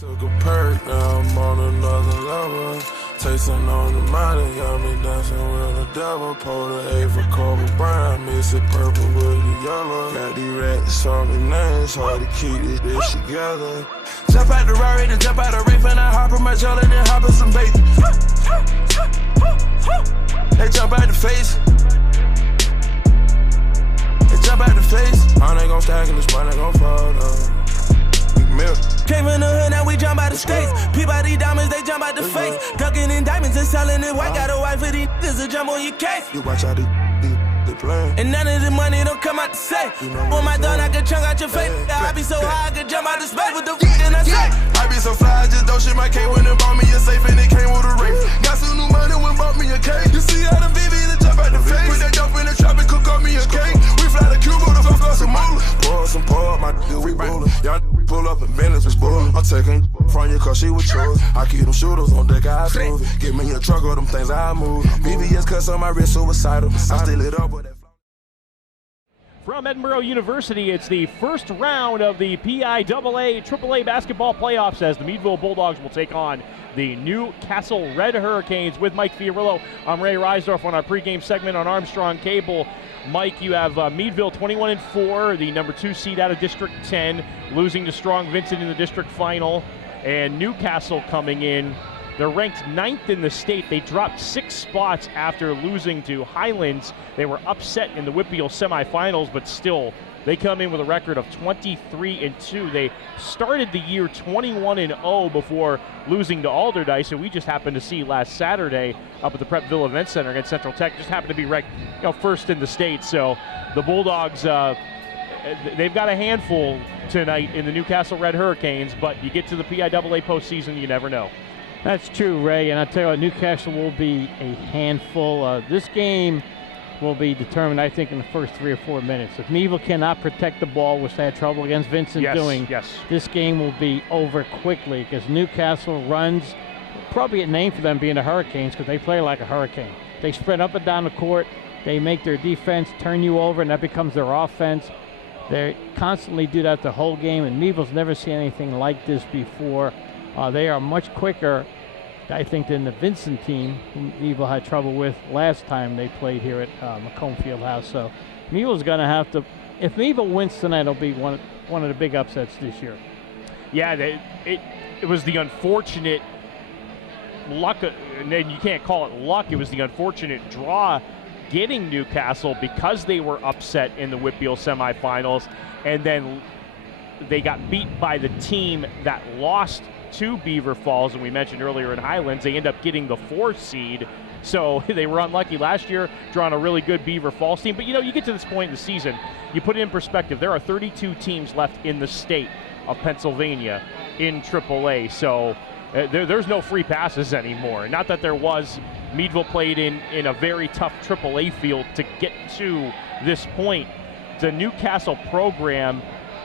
Took a perk, now I'm on another level. Tasting on the money, got me dancing with the devil. Pour the A for Kobe Bryant, mix it purple with the yellow. Got these rats on me now, it's hard to keep this bitch together. Jump out the Rari, then jump out the reef, and I hop in my jelly, then hop in some bacon. They jump out the face. They jump out the face. I ain't gon' stack and this money gon' fall down. Came in the hood, now we jump out the states. Peabody diamonds, they jump out the face. Ducking in diamonds and selling it white. Got a wife for these niggas to jump on your case. You watch how they playing. And none of the money don't come out the safe. With my dog, I can chunk out your face. I be so high, I can jump out the space. What the fuck did I say? I be so fly, I just don't shit my K when they bought me a safe and it came with a ring. Got some new money when bought me a cake. You see how the VV to jump out the face. Put that dope in the trap and cook up me a cake. We fly to Cuba to fuck up some moolah. Pour some pour, my dude, we rollin'. Y'all pull up and Bentley's was bull. I'm taking from you cause she was yours. I keep them shooters on deck, I prove it. Give me a truck or them things I move. BBS cuts on my wrist, suicidal. I still it up with that. From Edinburgh University, it's the first round of the PIAA AAA basketball playoffs as the Meadville Bulldogs will take on the Newcastle Red Hurricanes. With Mike Fiorillo, I'm Ray Reisdorph on our pregame segment on Armstrong Cable. Mike, you have Meadville 21-4, the number 2 seed out of District 10, losing to Strong Vincent in the district final, and Newcastle coming in. They're ranked 9th in the state. They dropped 6 spots after losing to Highlands. They were upset in the Whitfield semifinals, but still, they come in with a record of 23-2. They started the year 21-0 before losing to Alderdice, who we just happened to see last Saturday up at the Pregame Event Center against Central Tech. Just happened to be ranked, first in the state. So the Bulldogs, they've got a handful tonight in the Newcastle Red Hurricanes, but you get to the PIAA postseason, you never know. That's true, Ray, and I tell you what, Newcastle will be a handful. This game will be determined, I think, in the first 3 or 4 minutes. If Meadville cannot protect the ball, which they had trouble against Vincent doing, this game will be over quickly because Newcastle runs, probably a name for them being the Hurricanes because they play like a hurricane. They spread up and down the court. They make their defense turn you over, and that becomes their offense. They constantly do that the whole game, and Meadville's never seen anything like this before. They are much quicker, I think, than the Vincent team, who Meadville had trouble with last time they played here at Macomb Fieldhouse. So Meadville's going to have to, if Meadville wins tonight, it'll be one of the big upsets this year. Yeah, it was the unfortunate luck, and then you can't call it luck, it was the unfortunate draw getting Newcastle because they were upset in the Whitfield semifinals, and then they got beat by the team that lost to Beaver Falls, and we mentioned earlier in Highlands, they end up getting the 4th seed. So they were unlucky last year, drawing a really good Beaver Falls team. But you get to this point in the season, you put it in perspective, there are 32 teams left in the state of Pennsylvania in AAA. So there's no free passes anymore. Not that there was. Meadville played in a very tough AAA field to get to this point. The Newcastle program,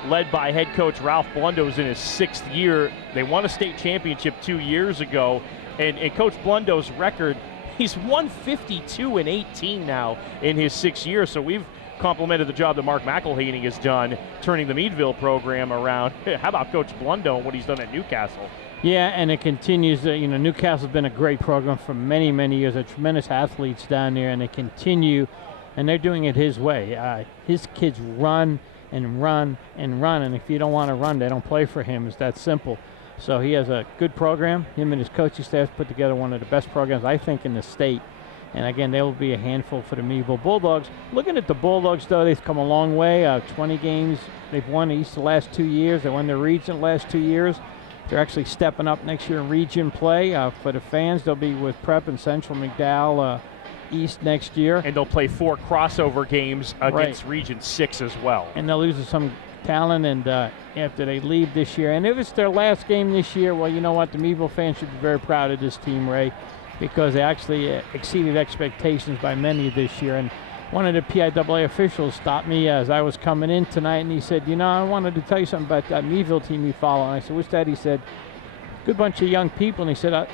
led by head coach Ralph Blundo's in his 6th year. They won a state championship 2 years ago, and Coach Blundo's record, he's won 52-18 now in his 6th year. So we've complimented the job that Mark McElhaney has done turning the Meadville program around. How about Coach Blundo and what he's done at Newcastle? Yeah, and it continues. Newcastle's been a great program for many, many years. They're tremendous athletes down there, and they continue, and they're doing it his way. His kids run and run and run, and if you don't want to run, they don't play for him. It's that simple. So he has a good program. Him and his coaching staff put together one of the best programs, I think, in the state. And again, they will be a handful for the Meadville Bulldogs. Looking at the Bulldogs, though, they've come a long way. 20 games they've won East the last 2 years. They won the region the last 2 years. They're actually stepping up next year in region play. For the fans, they'll be with Prep and Central McDowell East next year. And they'll play 4 crossover games against Region 6 as well. And they'll lose some talent and after they leave this year. And if it's their last game this year, well, you know what? The Meadville fans should be very proud of this team, Ray, because they actually exceeded expectations by many this year. And one of the PIAA officials stopped me as I was coming in tonight, and he said, I wanted to tell you something about that Meadville team you follow. And I said, what's that? He said, good bunch of young people. And he said,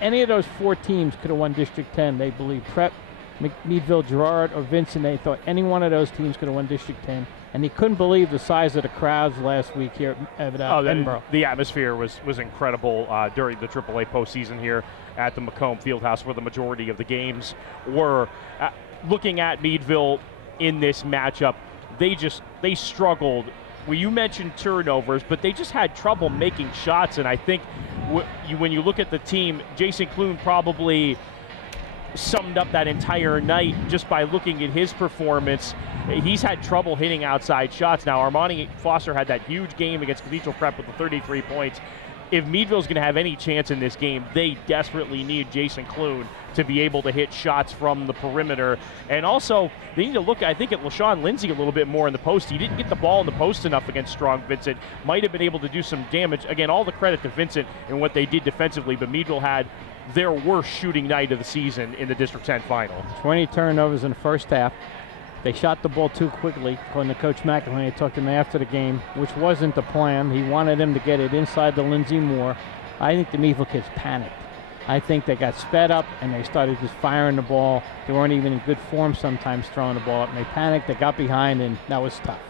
any of those 4 teams could have won District 10. They believe Prep, Meadville, Girard, or Vincent. They thought any one of those teams could have won District 10, and they couldn't believe the size of the crowds last week here at Edinburgh. The atmosphere was incredible during the AAA postseason here at the Macomb Fieldhouse, where the majority of the games were. Looking at Meadville in this matchup, they struggled. Well, you mentioned turnovers, but they just had trouble making shots, and I think when you look at the team, Jason Clune probably summed up that entire night just by looking at his performance. He's had trouble hitting outside shots. Now, Armani Foster had that huge game against Cathedral Prep with the 33 points. If Meadville's going to have any chance in this game, they desperately need Jason Clune to be able to hit shots from the perimeter. And also, they need to look, I think, at LaShawn Lindsay a little bit more in the post. He didn't get the ball in the post enough against Strong Vincent. Might have been able to do some damage. Again, all the credit to Vincent and what they did defensively, but Meadville had their worst shooting night of the season in the District 10 final. 20 turnovers in the first half. They shot the ball too quickly. According to Coach McElhaney, talked to him after the game, which wasn't the plan. He wanted them to get it inside the Lindsay Moore. I think the Meadville kids panicked. I think they got sped up and they started just firing the ball. They weren't even in good form sometimes throwing the ball up. And they panicked, they got behind, and that was tough.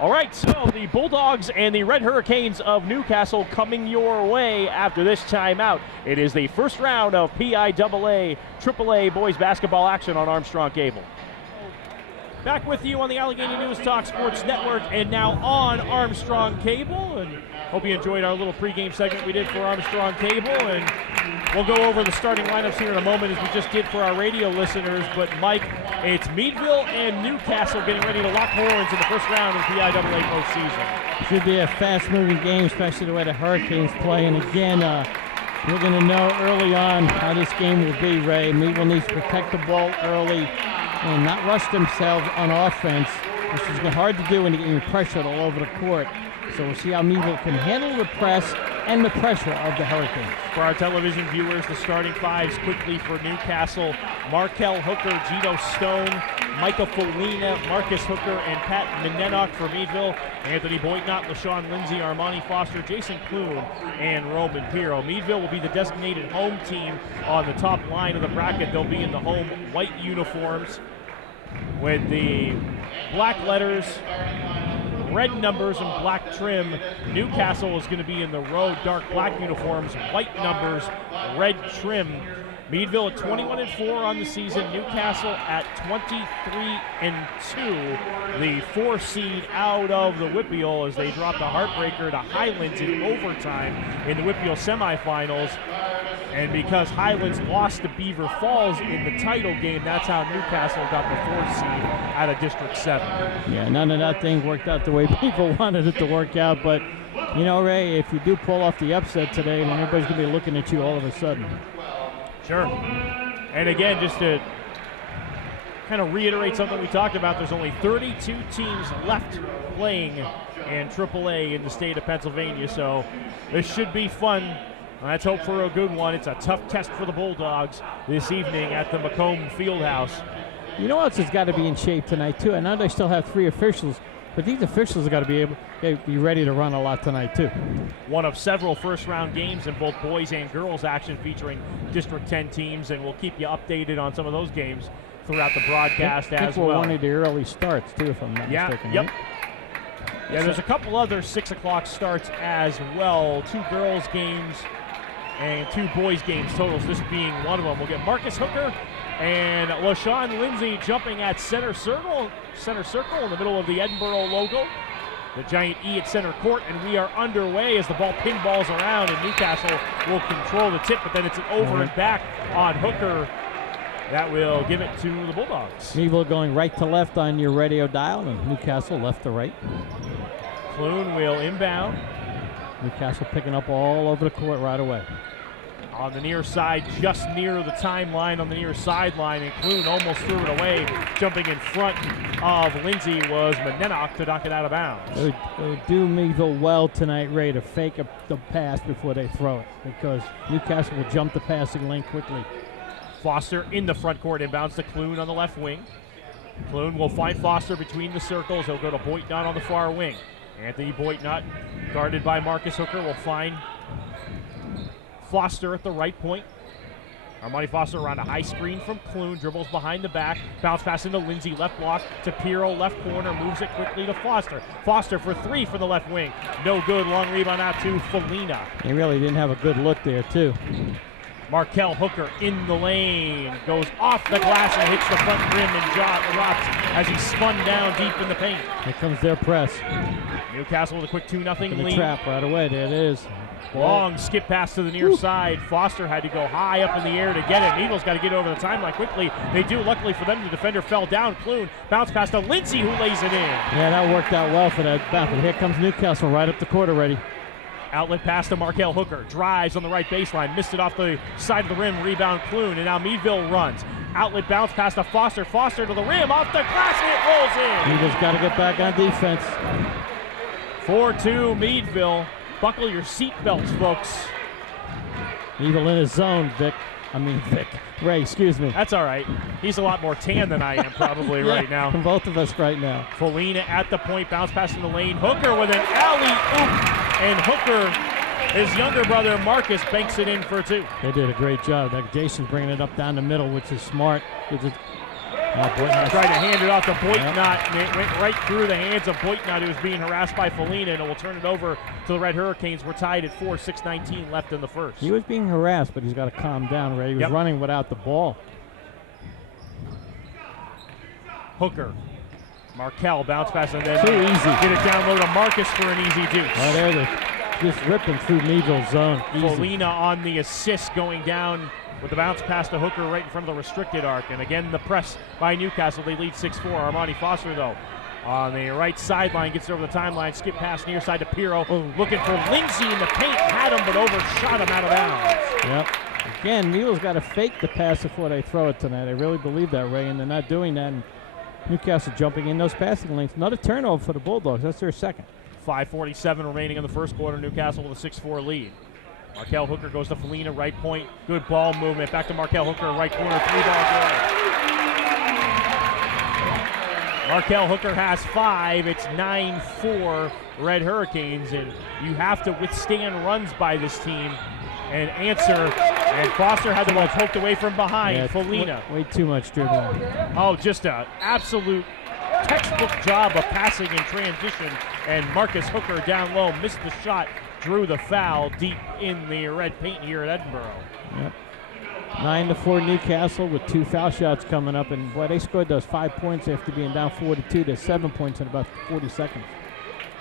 All right, so the Bulldogs and the Red Hurricanes of Newcastle coming your way after this timeout. It is the first round of PIAA AAA boys basketball action on Armstrong Cable. Back with you on the Allegheny News Talk Sports Network and now on Armstrong Cable. And hope you enjoyed our little pregame segment we did for Armstrong Cable. And we'll go over the starting lineups here in a moment as we just did for our radio listeners. But Mike, it's Meadville and Newcastle getting ready to lock horns in the first round of the PIAA postseason. Should be a fast-moving game, especially the way the Hurricanes play. And again, we're going to know early on how this game will be, Ray. Meadville needs to protect the ball early and not rush themselves on offense, which is hard to do when you're getting pressured all over the court. So we'll see how Meadville can handle the press and the pressure of the Hurricanes. For our television viewers, the starting fives quickly for Newcastle: Markel Hooker, Gito Stone, Micah Folina, Marcus Hooker, and Pat Menenock. For Meadville, Anthony Boitnott, LaShawn Lindsay, Armani Foster, Jason Clune, and Roman Pirro. Meadville will be the designated home team on the top line of the bracket. They'll be in the home white uniforms with the black letters, red numbers, and black trim. Newcastle is going to be in the road dark black uniforms, white numbers, red trim. Meadville at 21-4 on the season. Newcastle at 23-2. The 4 seed out of the WPIAL as they drop the heartbreaker to Highlands in overtime in the WPIAL semifinals. And because Highlands lost to Beaver Falls in the title game, that's how Newcastle got the 4th seed out of District 7. Yeah, none of that thing worked out the way people wanted it to work out. But, you know, Ray, if you do pull off the upset today, then everybody's going to be looking at you all of a sudden. Sure. And again, just to kind of reiterate something we talked about, there's only 32 teams left playing in AAA in the state of Pennsylvania, so this should be fun. Let's hope for a good one. It's a tough test for the Bulldogs this evening at the Macomb Fieldhouse. You know what else has got to be in shape tonight, too? I know they still have 3 officials, but these officials have got to be ready to run a lot tonight, too. One of several first-round games in both boys and girls action featuring District 10 teams, and we'll keep you updated on some of those games throughout the broadcast as well. One of the early starts, too, if I'm not mistaken. Yep. Right? Yeah, there's a couple other 6 o'clock starts as well. 2 girls games and 2 boys games totals, this being one of them. We'll get Marcus Hooker and LaShawn Lindsay jumping at center circle in the middle of the Edinburgh logo. The giant E at center court, and we are underway as the ball pinballs around, and Newcastle will control the tip, but then it's an over and back on Hooker. That will give it to the Bulldogs. Meadville going right to left on your radio dial, and Newcastle left to right. Clune will inbound. Newcastle picking up all over the court right away. On the near side, just near the timeline on the near sideline, and Clune almost threw it away. Jumping in front of Lindsay was Menenock to knock it out of bounds. It would do Meadville well tonight, Ray, to fake the pass before they throw it, because Newcastle will jump the passing lane quickly. Foster in the front court, inbounds to Clune on the left wing. Clune will find Foster between the circles. He'll go to Boitnott on the far wing. Anthony Boitnott, guarded by Marcus Hooker, will find Foster at the right point. Armani Foster around a high screen from Clune, dribbles behind the back, bounce pass into Lindsay, left block to Pirro, left corner, moves it quickly to Foster. Foster for three from the left wing. No good, long rebound out to Felina. He really didn't have a good look there, too. Markel Hooker in the lane, goes off the glass and hits the front rim and drops as he spun down deep in the paint. Here comes their press. Newcastle with a quick 2-0 lead. Trap right away, there it is. Long skip pass to the near side. Foster had to go high up in the air to get it. Meadville's got to get over the timeline quickly. They do. Luckily for them, the defender fell down. Clune bounce pass to Lindsay, who lays it in. Yeah, that worked out well for that bounce. Here comes Newcastle right up the court already. Outlet pass to Markel Hooker. Drives on the right baseline. Missed it off the side of the rim. Rebound Clune. And now Meadville runs. Outlet bounce pass to Foster. Foster to the rim. Off the glass, and it rolls in. Meadville's got to get back on defense. 4-2 Meadville. Buckle your seatbelts, folks. Meadville in his zone, Vic. Ray, excuse me. That's all right. He's a lot more tan than I am probably right now. From both of us right now. Felina at the point, bounce pass in the lane. Hooker with an alley-oop, and Hooker, his younger brother Marcus, banks it in for two. They did a great job. Jason's bringing it up down the middle, which is smart. Tried to hand it off to Boitnott, and it went right through the hands of Boitnott, who was being harassed by Felina, and it will turn it over to the Red Hurricanes. We're tied at 4, 6:19 left in the first. He was being harassed, but he's got to calm down, Ray. He was running without the ball. Hooker. Markel bounce pass, and then too easy. Get it down low to Marcus for an easy deuce. Oh, there they just ripping through Meadville's zone. Felina on the assist, going down with the bounce pass to Hooker right in front of the restricted arc. And again, the press by Newcastle. They lead 6-4. Armani Foster, though, on the right sideline, gets it over the timeline. Skip pass near side to Pirro. Looking for Lindsay in the paint. Had him, but overshot him out of bounds. Yep. Again, Meadville's got to fake the pass before they throw it tonight. I really believe that, Ray, and they're not doing that. And Newcastle jumping in those passing lanes. Another turnover for the Bulldogs. That's their second. 5:47 remaining in the first quarter. Newcastle with a 6-4 lead. Markel Hooker goes to Felina, right point. Good ball movement. Back to Markel Hooker, right corner, 3-ball goal. Markel Hooker has 5. It's 9-4 Red Hurricanes, and you have to withstand runs by this team and answer. And Foster had the ball poked away from behind. Yeah, Felina. Way too much dribbling. Oh, just an absolute textbook job of passing in transition. And Marcus Hooker down low missed the shot. Drew the foul deep in the red paint here at Edinburgh. Yep. 9-4 Newcastle with 2 foul shots coming up, and boy, they scored those 5 points after being down 4-2. There's 7 points in about 40 seconds.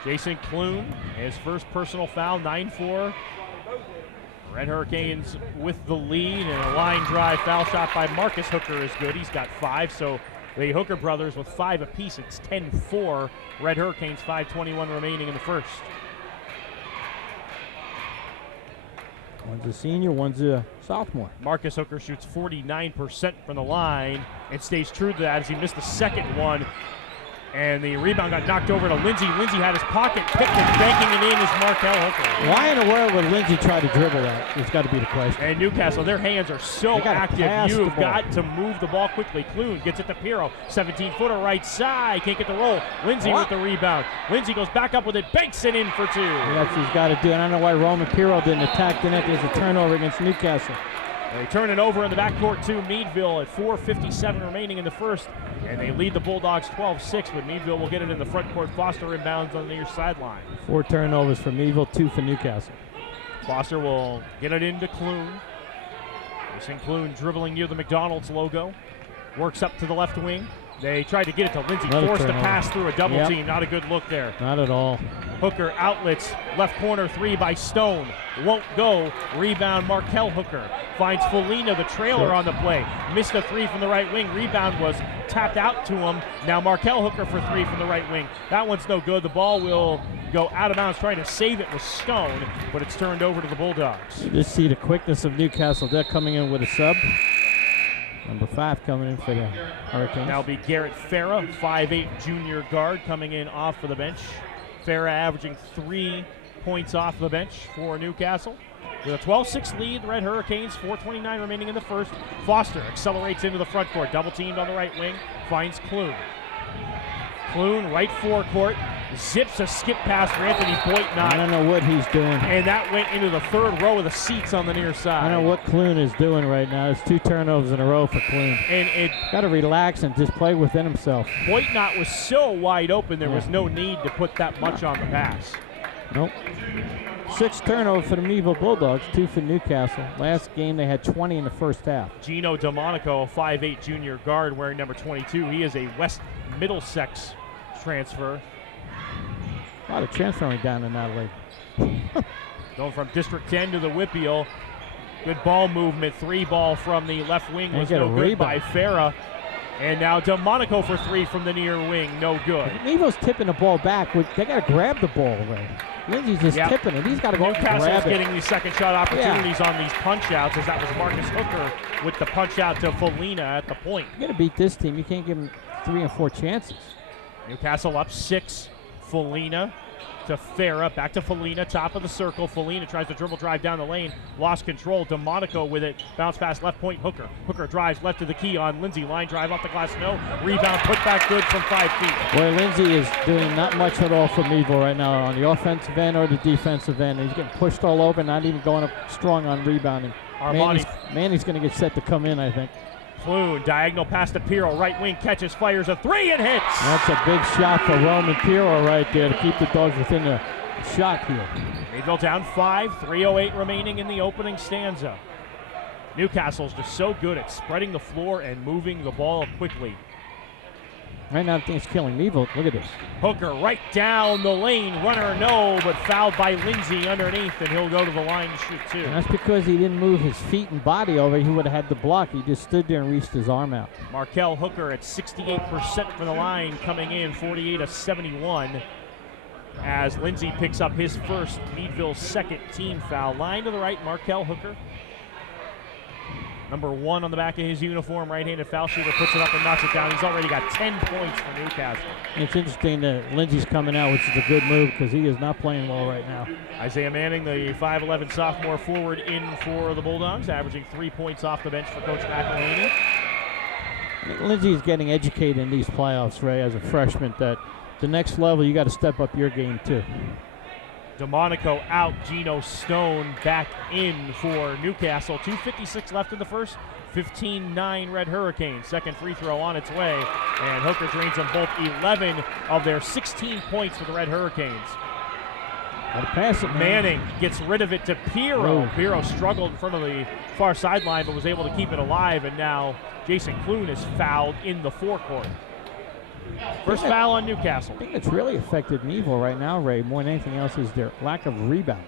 Jason Clune, his first personal foul, 9-4. Red Hurricanes with the lead, and a line drive foul shot by Marcus Hooker is good. He's got 5, so the Hooker brothers with 5 apiece. It's 10-4. Red Hurricanes, 5:21 remaining in the first. One's a senior, one's a sophomore. Marcus Hooker shoots 49% from the line and stays true to that as he missed the second one. And the rebound got knocked over to Lindsay. Lindsay had his pocket picked, and banking it in is Markel Hooker. Why in the world would Lindsay try to dribble that? It's got to be the question. And Newcastle, their hands are so active. You've got to move the ball quickly. Clune gets it to Pirro. 17-footer right side. Can't get the roll. Lindsay with the rebound. Lindsay goes back up with it. Banks it in for 2. That's what he's got to do. And I don't know why Roman Pirro didn't attack the net. There's a turnover against Newcastle. They turn it over in the backcourt to Meadville at 4:57 remaining in the first. And they lead the Bulldogs 12-6, but Meadville will get it in the front court. Foster inbounds on the near sideline. 4 turnovers for Meadville, 2 for Newcastle. Foster will get it into Clune. Jason Clune dribbling near the McDonald's logo. Works up to the left wing. They tried to get it to Lindsay. Forced to pass through a double team. Not a good look there. Not at all. Hooker outlets. Left corner 3 by Stone. Won't go. Rebound Markel Hooker. Finds Felina, the trailer on the play. Missed a 3 from the right wing. Rebound was tapped out to him. Now Markel Hooker for 3 from the right wing. That one's no good. The ball will go out of bounds, trying to save it with Stone, but it's turned over to the Bulldogs. You just see the quickness of Newcastle. They're coming in with a sub. Number 5 coming in for the Hurricanes. Now be Garrett Farah, 5'8" junior guard, coming in off of the bench. Farah averaging 3 points off the bench for Newcastle. With a 12-6 lead, the Red Hurricanes, 4:29 remaining in the first. Foster accelerates into the front court, double teamed on the right wing, finds Clune. Clune, right forecourt, zips a skip pass for Anthony Boitnott. I don't know what he's doing. And that went into the third row of the seats on the near side. I don't know what Clune is doing right now. It's 2 turnovers in a row for Clune. And it got to relax and just play within himself. Boitnott was so wide open, there was no need to put that much on the pass. Nope. 6 turnovers for the Meadville Bulldogs, 2 for Newcastle. Last game they had 20 in the first half. Gino DeMonico, a 5'8 junior guard wearing number 22. He is a West Middlesex transfer. A lot of transferring down in that league. Going from District 10 to the Whippeal. Good ball movement. 3 ball from the left wing was no good by Farah. And now DeMonico for 3 from the near wing. No good. Meadville's tipping the ball back. They got to grab the ball away. Lindsay's just tipping it. He's got to go grab it. Newcastle's getting these second shot opportunities on these punch outs, as that was Marcus Hooker with the punch out to Felina at the point. You got to beat this team. You can't give them 3 and 4 chances. Newcastle up 6. Felina to Farah, back to Felina, top of the circle. Felina tries to dribble drive down the lane, lost control. DeMonico with it, bounce pass left point, Hooker. Hooker drives left to the key on Lindsay, line drive off the glass, no. Rebound, put back good from 5 feet. Boy, Lindsay is doing not much at all for Meadville right now on the offensive end or the defensive end. He's getting pushed all over, not even going up strong on rebounding. Manny's going to get set to come in, I think. Clune, diagonal pass to Pirro, right wing catches, fires a 3 and hits. That's a big shot for Roman Pirro right there to keep the Dogs within the shot here. Meadville down 5, 3:08 remaining in the opening stanza. Newcastle's just so good at spreading the floor and moving the ball quickly. Right now, I think it's killing Meadville. Look at this. Hooker right down the lane, runner no, but fouled by Lindsay underneath, and he'll go to the line to shoot 2. And that's because he didn't move his feet and body over. He would have had the block. He just stood there and reached his arm out. Markel Hooker at 68% from the line, coming in 48-71. As Lindsay picks up his first, Meadville's second team foul. Line to the right, Markel Hooker. Number 1 on the back of his uniform, right-handed foul shooter, puts it up and knocks it down. He's already got 10 points for Newcastle. It's interesting that Lindsay's coming out, which is a good move because he is not playing well right now. Isaiah Manning, the 5'11 sophomore forward, in for the Bulldogs, averaging 3 points off the bench for Coach McElhaney. Lindsay's getting educated in these playoffs, Ray, as a freshman, that the next level you got to step up your game too. DeMonico out, Geno Stone back in for Newcastle. 2:56 left in the first, 15-9 Red Hurricanes. Second free throw on its way, and Hooker drains them both 11 of their 16 points for the Red Hurricanes. Gotta pass it, Manning gets rid of it to Pirro. Pirro struggled in front of the far sideline, but was able to keep it alive, and now Jason Clune is fouled in the forecourt. First foul on Newcastle. I think it's really affected Meadville right now, Ray, more than anything else, is their lack of rebound.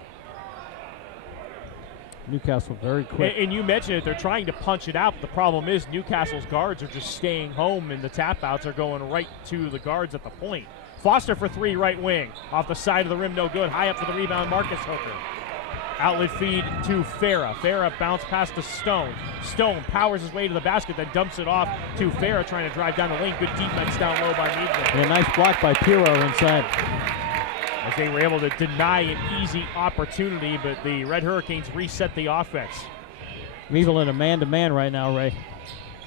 Newcastle very quick. And you mentioned it, they're trying to punch it out, but the problem is Newcastle's guards are just staying home, and the tap outs are going right to the guards at the point. Foster for 3, right wing. Off the side of the rim, no good. High up for the rebound, Marcus Hooker. Outlet feed to Farah. Farah bounce pass to Stone. Stone powers his way to the basket, then dumps it off to Farah, trying to drive down the lane. Good defense down low by Meadville. Yeah, nice block by Pirro inside. As they were able to deny an easy opportunity, but the Red Hurricanes reset the offense. Meadville in a man-to-man right now, Ray.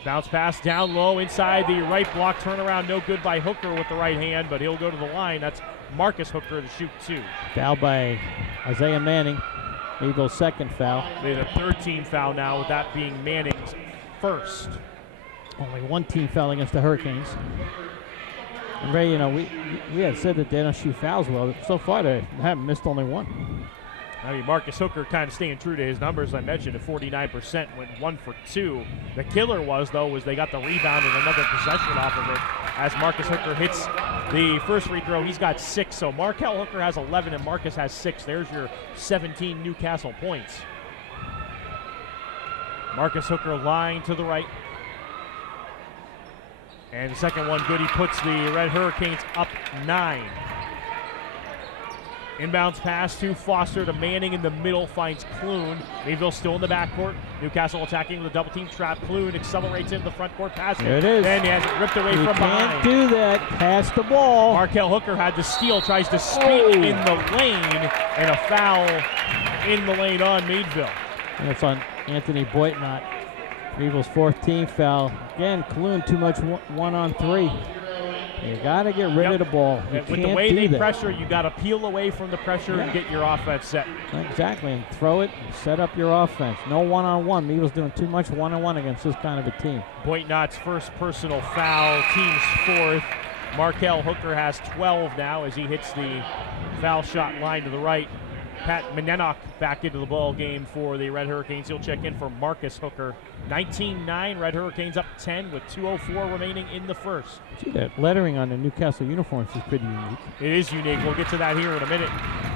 Bounce pass down low inside the right block. Turnaround no good by Hooker with the right hand, but he'll go to the line. That's Marcus Hooker to shoot 2. Foul by Isaiah Manning. Meadville's second foul. They have a 13 foul now, with that being Manning's first. Only 1 team foul against the Hurricanes. And Ray, you know, we had said that they don't shoot fouls well. So far, they haven't missed only 1. I mean, Marcus Hooker kind of staying true to his numbers. I mentioned at 49%, went 1 for 2. The killer was they got the rebound and another possession off of it. As Marcus Hooker hits the first free throw, he's got 6. So Markel Hooker has 11 and Marcus has 6. There's your 17 Newcastle points. Marcus Hooker line to the right. And the second one good. He puts the Red Hurricanes up 9. Inbounds pass to Foster to Manning in the middle, finds Clune. Meadville still in the backcourt. Newcastle attacking with a double team trap. Clune accelerates into the front court, pass. There it is. And he has it ripped away from behind. Can't do that. Pass the ball. Markel Hooker had the steal, tries to speak in the lane, and a foul in the lane on Meadville. And it's on Anthony Boitnott. Meadville's 4th team foul. Again, Clune too much 1-on-3. You got to get rid of the ball. You With the can't way do they that. pressure, you got to peel away from the pressure and get your offense set. Exactly, and throw it and set up your offense. No one-on-one. Meadville's doing too much one-on-one against this kind of a team. Boitnot's first personal foul, team's fourth. Markel Hooker has 12 now as he hits the foul shot line to the right. Pat Menenok back into the ball game for the Red Hurricanes. He'll check in for Marcus Hooker. 19-9, Red Hurricanes up 10 with 2:04 remaining in the first. See, that lettering on the Newcastle uniforms is pretty unique. It is unique. We'll get to that here in a minute.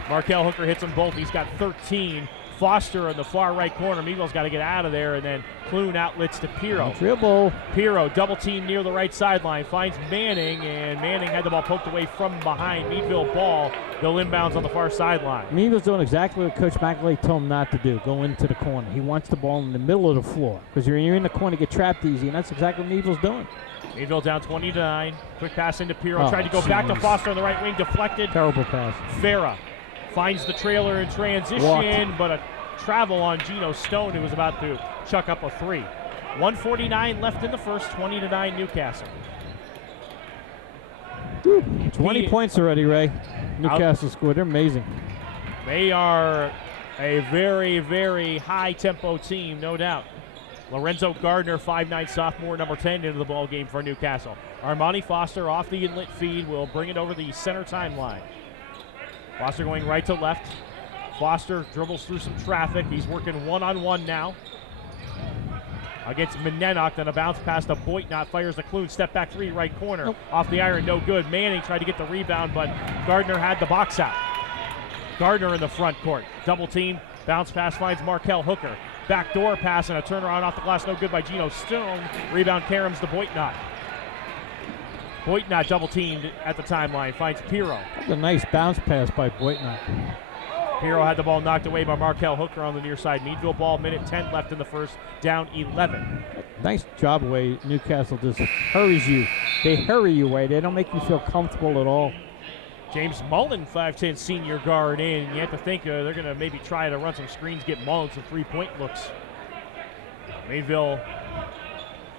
Markel Hooker hits them both. He's got 13. Foster in the far right corner. Meadville's got to get out of there, and then Clune outlets to Pirro. Dribble. Pirro double team near the right sideline, finds Manning, and Manning had the ball poked away from behind. Meadville ball. They'll inbounds on the far sideline. Meadville's doing exactly what Coach McAlee told him not to do. Go into the corner. He wants the ball in the middle of the floor because you're in the corner, you get trapped easy, and that's exactly what Meadville's doing. Meadville down 20-9. Quick pass into Pirro. Tried to go back to Foster on the right wing, deflected. Terrible pass. Farah finds the trailer in transition, but a travel on Geno Stone, who was about to chuck up a three. 1:49 left in the first, 20-9 Newcastle. 20 points already, Ray. Newcastle scored. They're amazing. They are a very, very high-tempo team, no doubt. Lorenzo Gardner, 5'9" sophomore, number 10, into the ball game for Newcastle. Armani Foster off the inlet feed will bring it over the center timeline. Foster going right to left. Foster dribbles through some traffic. He's working one-on-one now against Menenok. Then a bounce pass to Boitnot. Fires the Clune. Step back three, right corner. Nope. Off the iron, no good. Manning tried to get the rebound, but Gardner had the box out. Gardner in the front court. Double team. Bounce pass finds Markel Hooker. Backdoor pass and a turnaround off the glass. No good by Geno Stone. Rebound Karams to Boitnot. Boitnot double teamed at the timeline. Finds Pirro. That's a nice bounce pass by Boitnot. Pirro had the ball knocked away by Markel Hooker on the near side. Meadville ball, minute 10 left in the first, down 11. Nice job way Newcastle just hurries you. They hurry you away. They don't make you feel comfortable at all. James Mullen, 5'10" senior guard in. You have to think they're going to maybe try to run some screens, get Mullen some three-point looks. Meadville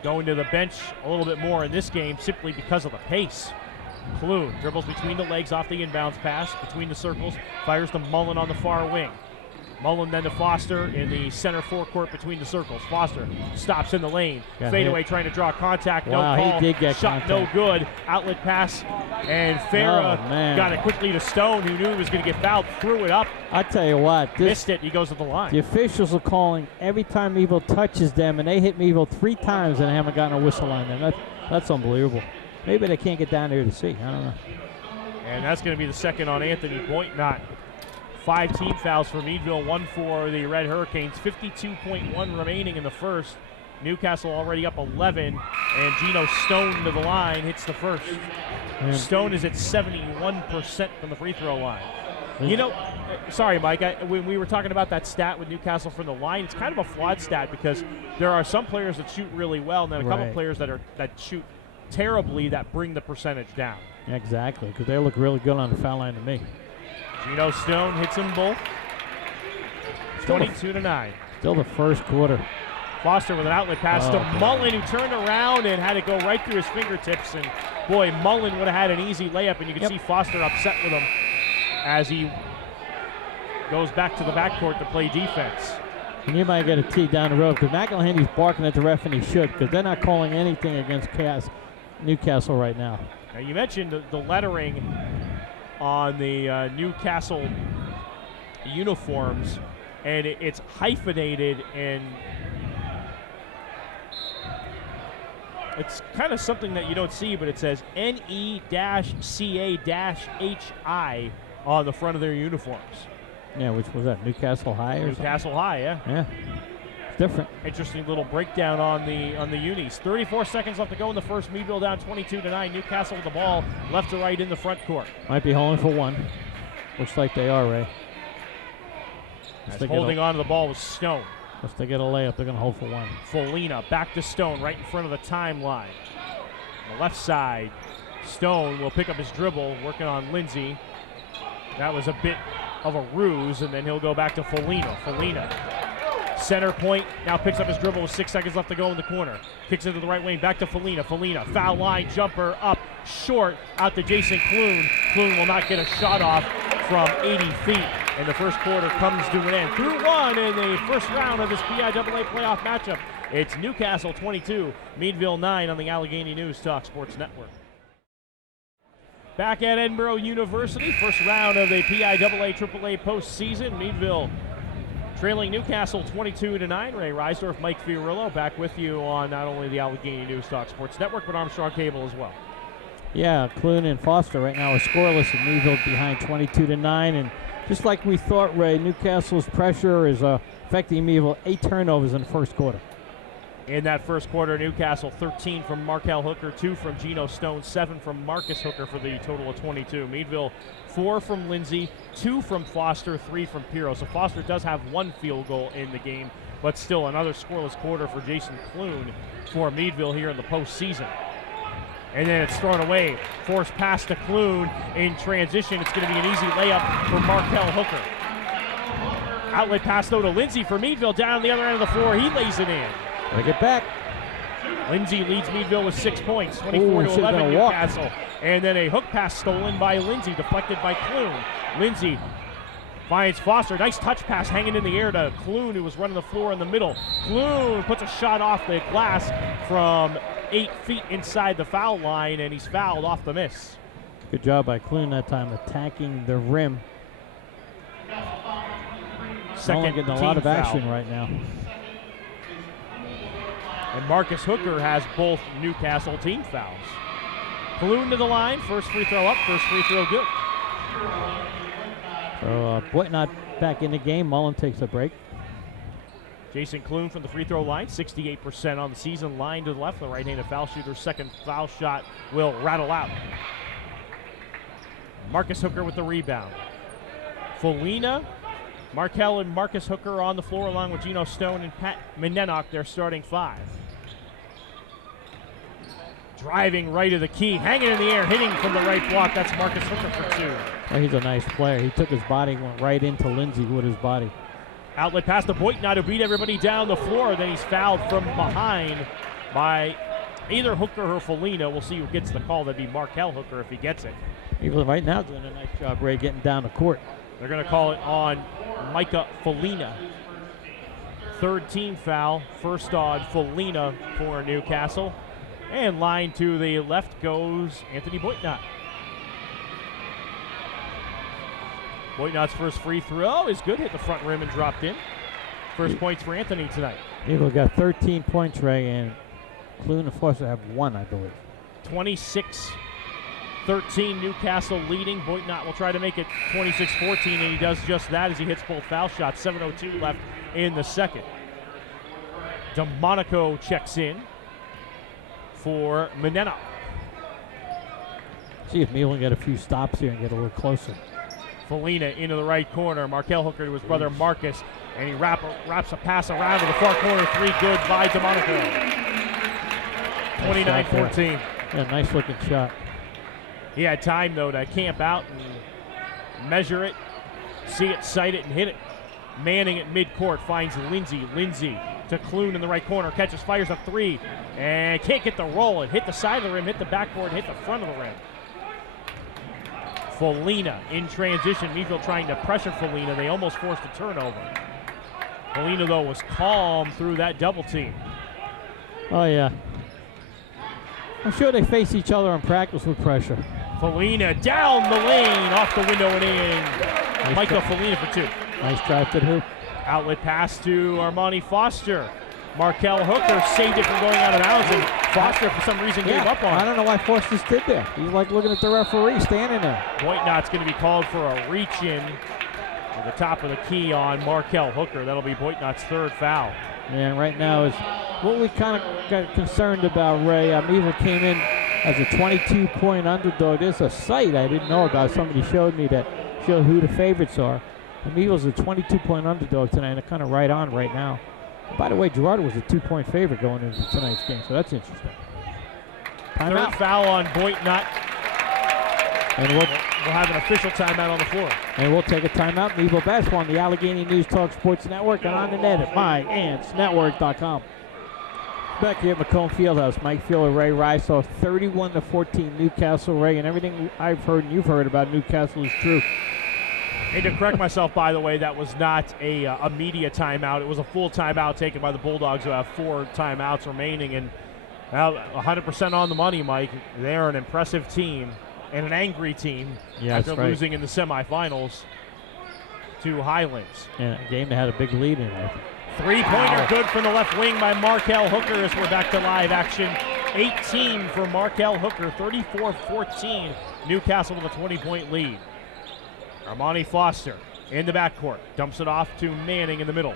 going to the bench a little bit more in this game simply because of the pace. Clune dribbles between the legs off the inbounds pass, between the circles, fires to Mullen on the far wing. Mullen then to Foster in the center forecourt between the circles. Foster stops in the lane. Fadeaway trying to draw contact. No call. He did get shot contact. No good. Outlet pass. And Farah got it quickly to Stone, who knew he was going to get fouled. Threw it up. I tell you what. Missed it. He goes to the line. The officials are calling every time Meadville touches them, and they hit Meadville 3 times and they haven't gotten a whistle on them. That's unbelievable. Maybe they can't get down there to see. I don't know. And that's going to be the second on Anthony Boitnot. 5 team fouls for Meadville, 1 for the Red Hurricanes. 52.1 remaining in the first. Newcastle already up 11, and Geno Stone to the line hits the first. Stone is at 71% from the free throw line. You know, sorry, Mike, when we were talking about that stat with Newcastle from the line, it's kind of a flawed stat because there are some players that shoot really well, and then a couple players that shoot terribly that bring the percentage down. Exactly, because they look really good on the foul line to me. Geno Stone hits them both. 22-9. Still the first quarter. Foster with an outlet pass to Mullen, who turned around and had it go right through his fingertips. And boy, Mullen would have had an easy layup, and you can see Foster upset with him as he goes back to the backcourt to play defense. And you might get a tee down the road because McElhaney's barking at the ref, and he should, because they're not calling anything against Newcastle right now. Now you mentioned the lettering on the Newcastle uniforms, and it's hyphenated, and it's kind of something that you don't see, but it says NE-CA-HI on the front of their uniforms. Yeah, which was that, Newcastle High or Newcastle High, yeah. Yeah, it's different. Interesting little breakdown on the unis. 34 seconds left to go in the first. Meadville down 22-9. Newcastle with the ball left to right in the front court. Might be holding for one. Looks like they are, Ray. Holding on to the ball was Stone. Once they get a layup, they're going to hold for one. Folina back to Stone right in front of the timeline. On the left side, Stone will pick up his dribble, working on Lindsay. That was a bit of a ruse, and then he'll go back to Folina. Folina, center point, now picks up his dribble with 6 seconds left to go in the corner. Kicks into the right wing, back to Folina. Folina, foul line, jumper up, short out to Jason Clune. Clune will not get a shot off from 80 feet. And the first quarter comes to an end. Through one in the first round of this PIAA playoff matchup. It's Newcastle 22, Meadville 9 on the Allegheny News Talk Sports Network. Back at Edinboro University, first round of the PIAA AAA postseason. Meadville trailing Newcastle 22-9. Ray Reisdorph, Mike Fiorillo back with you on not only the Allegheny News Talk Sports Network, but Armstrong Cable as well. Yeah, Clune and Foster right now are scoreless, and Meadville behind 22-9. And just like we thought, Ray, Newcastle's pressure is affecting Meadville. 8 turnovers in the first quarter. In that first quarter, Newcastle 13 from Markel Hooker, 2 from Geno Stone, 7 from Marcus Hooker for the total of 22. Meadville 4 from Lindsay, 2 from Foster, 3 from Pirro. So Foster does have 1 field goal in the game, but still another scoreless quarter for Jason Clune for Meadville here in the postseason. And then it's thrown away. Forced pass to Clune in transition. It's going to be an easy layup for Markel Hooker. Outlet pass though to Lindsay for Meadville down the other end of the floor. He lays it in. Gotta get back. Lindsay leads Meadville with 6 points, 24-11 Newcastle. And then a hook pass stolen by Lindsay, deflected by Clune. Lindsay finds Foster. Nice touch pass hanging in the air to Clune, who was running the floor in the middle. Clune puts a shot off the glass from 8 feet inside the foul line, and he's fouled off the miss. Good job by Clune that time, attacking the rim. Second getting a lot of action right now. And Marcus Hooker has both Newcastle team fouls. Clune to the line, first free throw up, first free throw good. So Boynton back in the game. Mullen takes a break. Jason Clune from the free throw line, 68% on the season. Line to the left, the right-handed foul shooter. Second foul shot will rattle out. Marcus Hooker with the rebound. Felina, Markel and Marcus Hooker on the floor along with Geno Stone and Pat Menenock, their starting 5. Driving right of the key, hanging in the air, hitting from the right block. That's Marcus Hooker for 2. Oh, he's a nice player. He took his body, went right into Lindsay with his body. Outlet pass to Boynton, who beat everybody down the floor. Then he's fouled from behind by either Hooker or Felina. We'll see who gets the call. That'd be Markel Hooker if he gets it. People right now doing a nice job, Ray, getting down the court. They're going to call it on Micah Felina. Third team foul, first on Felina for Newcastle. And line to the left goes Anthony Boynton. Boynton's first free throw is good. Hit the front rim and dropped in. First points for Anthony tonight. Eagle got 13 points, Ray, and Clune and Foster have 1, I believe. 26-13 Newcastle leading. Boynton will try to make it 26-14, and he does just that as he hits both foul shots. 7:02 left in the second. DeMonico checks in for Menenock. See if Meadville can get a few stops here and get a little closer. Felina into the right corner. Markel Hooker to his brother Marcus, and he wraps a pass around to the far corner. 3 good by DeMonico. 29-14. Yeah, nice looking shot. He had time though to camp out and measure it, see it, sight it, and hit it. Manning at midcourt finds Lindsay. Lindsay to Clune in the right corner. Catches, fires a 3, and can't get the roll. It hit the side of the rim, hit the backboard, hit the front of the rim. Felina in transition. Meadville trying to pressure Felina. They almost forced a turnover. Felina, though, was calm through that double team. Oh, yeah. I'm sure they face each other in practice with pressure. Felina down the lane, off the window and in. Nice Michael try. Felina for 2. Nice drive to the hoop. Outlet pass to Armani Foster. Markel Hooker saved it from going out of bounds, and Foster for some reason gave up on it. I don't know why Foster stood there. He's like looking at the referee standing there. Boynton's going to be called for a reach-in at the top of the key on Markel Hooker. That'll be Boynton's 3rd foul. And right now is what we kind of got concerned about, Ray. Meadville came in as a 22-point underdog. There's a site I didn't know about. Somebody showed me that showed who the favorites are. And Meadville's a 22-point underdog tonight. They're kind of right on right now. By the way, Gerardo was a 2-point favorite going into tonight's game, so that's interesting. Third foul on Boynton. And we'll have an official timeout on the floor. And we'll take a timeout. Meadville basketball on the Allegheny News Talk Sports Network and on the net at myantsnetwork.com. Back here at McComb Fieldhouse, Mike Fielder, Ray Reisdorph, 31-14 Newcastle. Ray, and everything I've heard and you've heard about Newcastle is true. And to correct myself, by the way, that was not a media timeout. It was a full timeout taken by the Bulldogs, who have 4 timeouts remaining. And 100% on the money, Mike. They're an impressive team and an angry team after losing in the semifinals to Highlands. Yeah, a game that had a big lead in it. Three-pointer good from the left wing by Markel Hooker as we're back to live action. 18 for Markel Hooker, 34-14. Newcastle with a 20-point lead. Armani Foster in the backcourt. Dumps it off to Manning in the middle.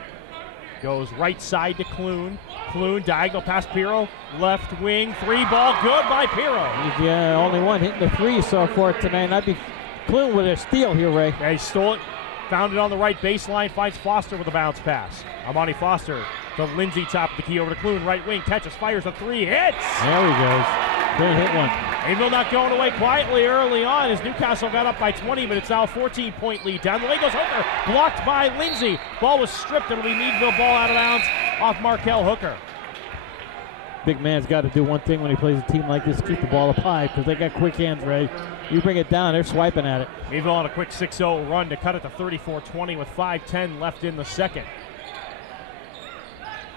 Goes right side to Clune. Clune, diagonal past Pirro. Left wing, 3-ball, good by Pirro. He's the only one hitting the 3 so far tonight. That'd be Clune with a steal here, Ray. Yeah, he stole it. Found it on the right baseline, finds Foster with a bounce pass. Armani Foster to Lindsey, top of the key over to Clune, right wing, catches, fires a 3, hits! There he goes. Good hit one. Meadville not going away quietly early on as Newcastle got up by 20, but it's now a 14-point lead. Down the lane goes Hooker, blocked by Lindsey. Ball was stripped, it'll be Meadville ball out of bounds off Markel Hooker. Big man's got to do one thing when he plays a team like this, keep the ball up high, because they got quick hands, Ray. You bring it down, they're swiping at it. Meadville on a quick 6-0 run to cut it to 34-20 with 5:10 left in the second.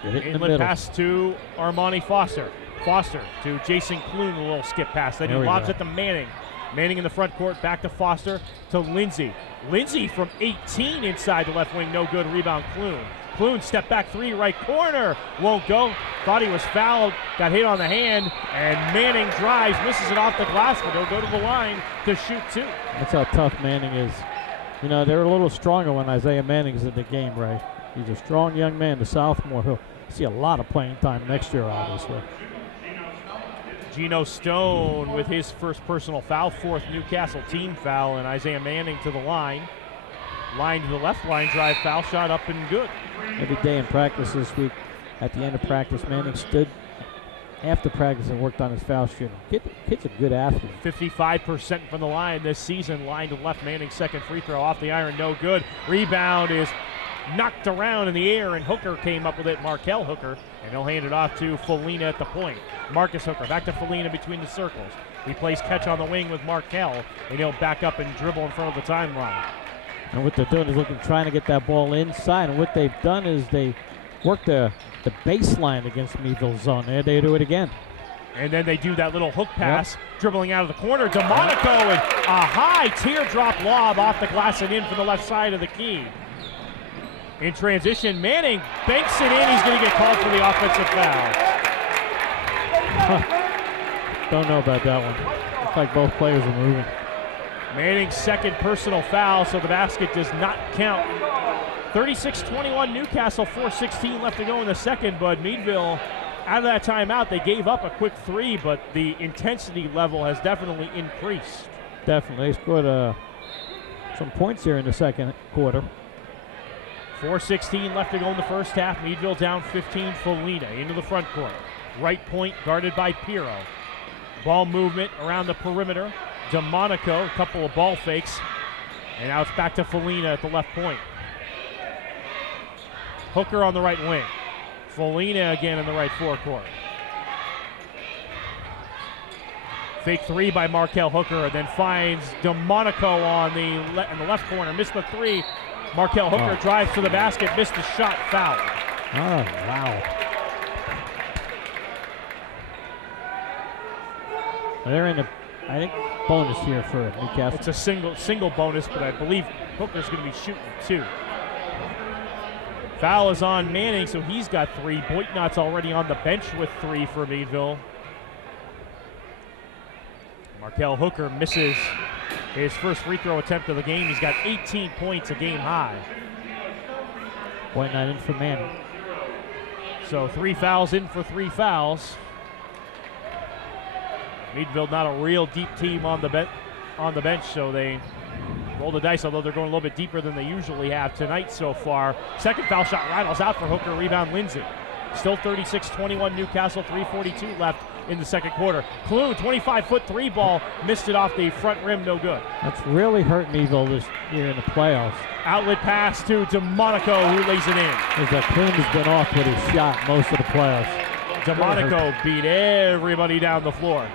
Inlet pass to Armani Foster. Foster to Jason Clune, a little skip pass. Then he lobs it to Manning. Manning in the front court, back to Foster, to Lindsey. Lindsey from 18 inside the left wing, no good. Rebound Clune. Clune step back 3, right corner, won't go. Thought he was fouled, got hit on the hand, and Manning drives, misses it off the glass, but he'll go to the line to shoot 2. That's how tough Manning is. You know, they're a little stronger when Isaiah Manning's in the game, Ray. He's a strong young man, the sophomore. He'll see a lot of playing time next year, obviously. Gino Stone with his first personal foul, 4th Newcastle team foul, and Isaiah Manning to the line. Line to the left, line drive, foul shot up and good. Every day in practice this week, at the end of practice, Manning stood after practice and worked on his foul shooting. Kid's a good athlete. 55% from the line this season. Line to left, Manning's second free throw off the iron, no good. Rebound is knocked around in the air, and Hooker came up with it, Markel Hooker, and he'll hand it off to Felina at the point. Marcus Hooker back to Felina between the circles. He plays catch on the wing with Markel, and he'll back up and dribble in front of the timeline. And what they're doing is trying to get that ball inside, and what they've done is they work the baseline against Meadville's zone. There they do it again. And then they do that little hook pass, dribbling out of the corner. DeMonico and a high teardrop lob off the glass and in from the left side of the key. In transition, Manning banks it in. He's going to get called for the offensive foul. Don't know about that one. Looks like both players are moving. Manning's second personal foul, so the basket does not count. 36-21 Newcastle, 4:16 left to go in the second, but Meadville, out of that timeout, they gave up a quick 3, but the intensity level has definitely increased. Definitely. They scored some points here in the second quarter. 4:16 left to go in the first half. Meadville down 15. Felina into the front court. Right point guarded by Pirro. Ball movement around the perimeter. DeMonico, a couple of ball fakes. And now it's back to Felina at the left point. Hooker on the right wing. Felina again in the right forecourt. Fake 3 by Markel Hooker, and then finds DeMonico on in the left corner. Missed the 3. Markel Hooker drives to the basket, missed the shot, foul. Oh, wow. They're in the, I think, bonus here for Newcastle. It's a single bonus, but I believe Hooker's going to be shooting 2. Foul is on Manning, so he's got 3. Boitnot's already on the bench with 3 for Meadville. Markel Hooker misses his first free throw attempt of the game. He's got 18 points, a game high. Boitnot in for Manning. So 3 fouls in for 3 fouls. Meadville not a real deep team on the bench, so they roll the dice, although they're going a little bit deeper than they usually have tonight so far. Second foul shot rattles out for Hooker, rebound Lindsey. Still 36-21 Newcastle, 3:42 left in the second quarter. Clune, 25-foot 3 ball, missed it off the front rim, no good. That's really hurt Meadville this year in the playoffs. Outlet pass to DeMonico, who lays it in. As that Clune has been off with his shot most of the playoffs. DeMonico beat everybody down the floor.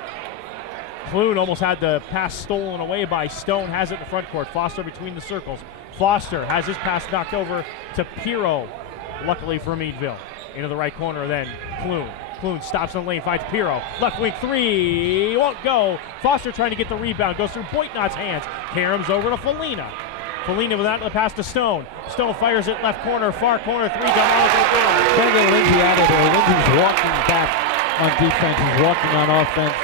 Clune almost had the pass stolen away by Stone, has it in the front court. Foster between the circles. Foster has his pass knocked over to Pirro, luckily for Meadville. Into the right corner then, Clune. Clune stops in the lane, finds Pirro. Left wing three, won't go. Foster trying to get the rebound, goes through Boitnot's hands. Caroms over to Felina. Felina without the pass to Stone. Stone fires it left corner, far corner, three, DeMonico good. Trying to get Lindsay out of there. Lindsay's walking back on defense, he's walking on offense.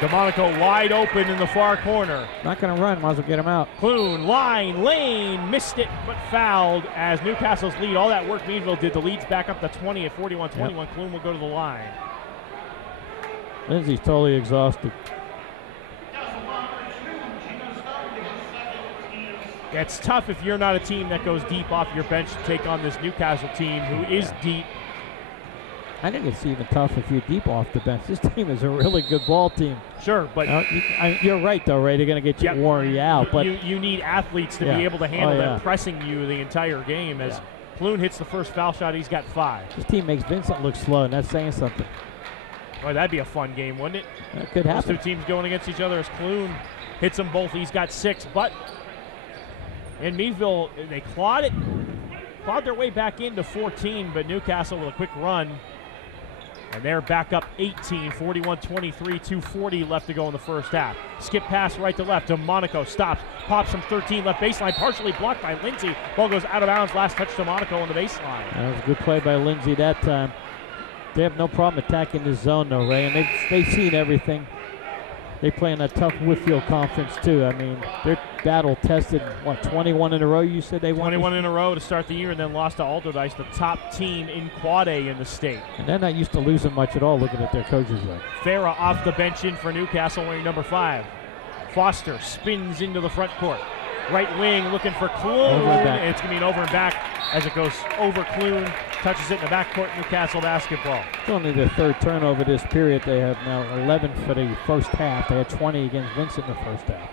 DeMonico wide open in the far corner. Not going to run, might as well get him out. Clune, line, lane, missed it, but fouled as Newcastle's lead. All that work Meadville did. The lead's back up to 20 at 41-21. Yep. Clune will go to the line. Lindsay's totally exhausted. It's tough if you're not a team that goes deep off your bench to take on this Newcastle team who is deep. I think it's even tough if you're deep off the bench. This team is a really good ball team. Sure, but you're right, though, Ray. They're going to get you worn out. But you need athletes to be able to handle them pressing you the entire game. As Clune hits the first foul shot, he's got 5. This team makes Vincent look slow, and that's saying something. Boy, that'd be a fun game, wouldn't it? That could happen. Those two teams going against each other as Clune hits them both. He's got 6, but in Meadville, they clawed their way back into 14, but Newcastle with a quick run. And they're back up 18, 41-23, 2:40 left to go in the first half. Skip pass right to left. DeMonico stops, pops from 13 left baseline, partially blocked by Lindsay. Ball goes out of bounds. Last touch DeMonico on the baseline. That was a good play by Lindsay that time. They have no problem attacking this zone, though, Ray, and they've seen everything. They play in a tough Whitfield conference, too. I mean, they're battle-tested, 21 in a row you said they won? 21 in a row to start the year, and then lost to Alderdice, the top team in Quad A in the state. And they're not used to losing much at all, looking at their coaches. Farah off the bench in for Newcastle, wearing number 5. Foster spins into the front court. Right wing looking for Clune, and it's going to be an over and back as it goes over Clune. Touches it in the backcourt, Newcastle basketball. It's only their 3rd turnover this period. They have now 11 for the first half. They had 20 against Vincent in the first half.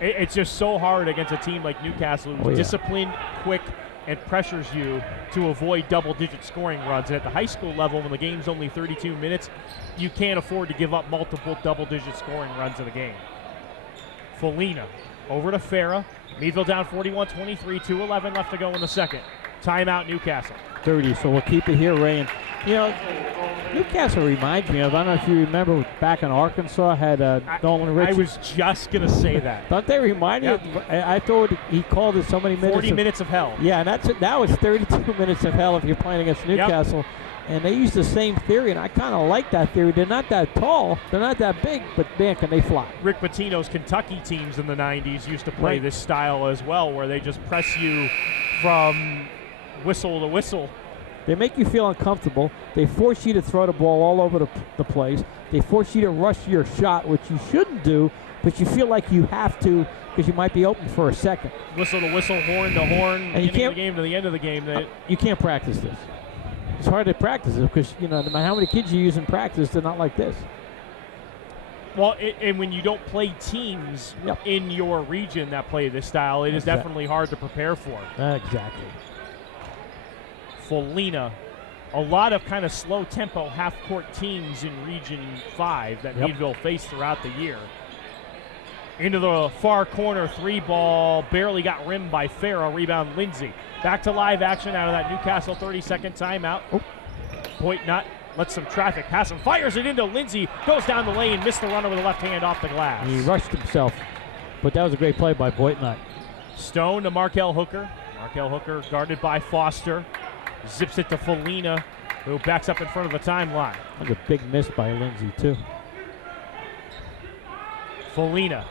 It's just so hard against a team like Newcastle who's disciplined, quick, and pressures you to avoid double-digit scoring runs. And at the high school level, when the game's only 32 minutes, you can't afford to give up multiple double-digit scoring runs in a game. Felina over to Farah. Meadville down 41-23, 2:11 left to go in the second. Timeout, Newcastle. 30, so we'll keep it here, Ray. And, you know, Newcastle reminds me of, I don't know if you remember back in Arkansas, had Nolan Richards. I was just going to say that. Don't they remind you? I thought he called it so many minutes. 40 minutes of hell. Yeah, and that was 32 minutes of hell if you're playing against Newcastle. Yep. And they use the same theory, and I kind of like that theory. They're not that tall, they're not that big, but man, can they fly. Rick Pitino's Kentucky teams in the 90s used to play this style as well, where they just press you from whistle to whistle. They make you feel uncomfortable. They force you to throw the ball all over the place. They force you to rush your shot, which you shouldn't do, but you feel like you have to because you might be open for a second. Whistle to whistle, horn to horn, and beginning of the game to the end of the game. You can't practice this. It's hard to practice it because, you know, no matter how many kids you use in practice, they're not like this. Well, and when you don't play teams in your region that play this style, it is definitely hard to prepare for. Exactly. Felina, a lot of kind of slow-tempo half-court teams in Region 5 that Meadville faced throughout the year. Into the far corner, 3-ball, barely got rimmed by Farah, rebound Lindsay. Back to live action out of that Newcastle 30-second timeout. Boitnott lets some traffic pass him, fires it into Lindsay, goes down the lane, missed the runner with the left hand off the glass. He rushed himself, but that was a great play by Boitnott. Stone to Markel Hooker. Markel Hooker guarded by Foster. Zips it to Felina, who backs up in front of the timeline. That was a big miss by Lindsay, too. Felina,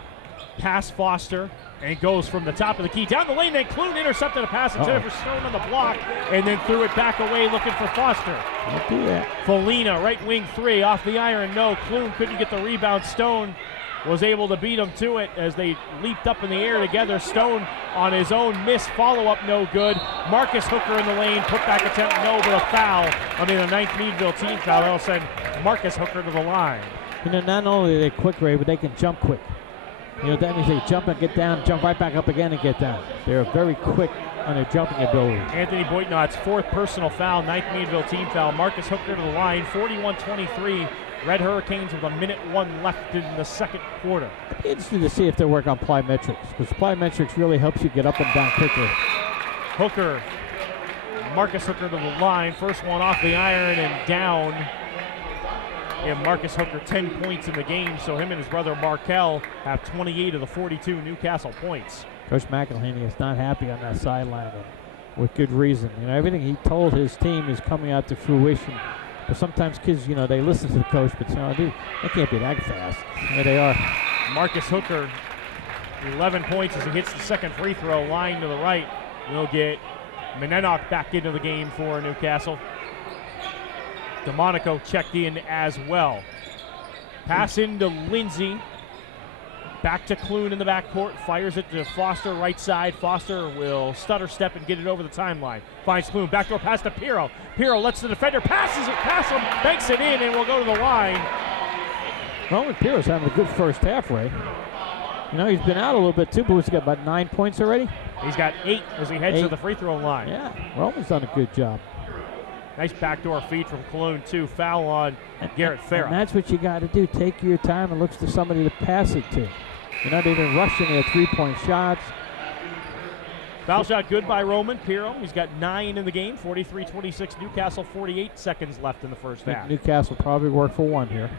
pass Foster, and goes from the top of the key down the lane. Then Clune intercepted a pass intended for Stone on the block, and then threw it back away looking for Foster. Don't do that. Felina, right wing 3, off the iron, no. Clune couldn't get the rebound. Stone was able to beat him to it as they leaped up in the air together. Stone on his own miss, follow-up no good. Marcus Hooker in the lane, put-back attempt no, but a foul. I mean, the 9th Meadville team foul. That'll send Marcus Hooker to the line. You know, not only are they quick, Ray, but they can jump quick. You know, that means they jump and get down, jump right back up again and get down. They're a very quick on their jumping ability. Anthony Boitnot's 4th personal foul, 9th Meadville team foul. Marcus Hooker to the line, 41-23. Red Hurricanes with 1:01 left in the second quarter. It'd be interesting to see if they work on plyometrics, because plyometrics really helps you get up and down quickly. Hooker, Marcus Hooker to the line. First one off the iron and down. Yeah, Marcus Hooker 10 points in the game, so him and his brother Markel have 28 of the 42 Newcastle points. Coach McElhaney is not happy on that sideline, and with good reason. You know, everything he told his team is coming out to fruition. But sometimes kids, you know, they listen to the coach, but you know, they can't be that fast. There they are. Marcus Hooker, 11 points as he hits the second free throw, line to the right. We'll get Menenok back into the game for Newcastle. DeMonico checked in as well. Pass into Lindsay. Back to Clune in the backcourt. Fires it to Foster, right side. Foster will stutter step and get it over the timeline. Finds Clune. Backdoor pass to Pirro. Pirro lets the defender passes it past him, banks it in, and will go to the line. Roman Pirro's having a good first half, Ray. You know, he's been out a little bit too, but he's got about 9 points already. He's got 8 as he heads to the free throw line. Yeah, Roman's done a good job. Nice backdoor feed from Cologne, too. Foul on Garrett Farah. And that's what you got to do. Take your time and look for somebody to pass it to. You're not even rushing their three-point shots. Foul shot good by Roman Pirro. He's got 9 in the game. 43-26 Newcastle. 48 seconds left in the first half. Newcastle probably work for one here.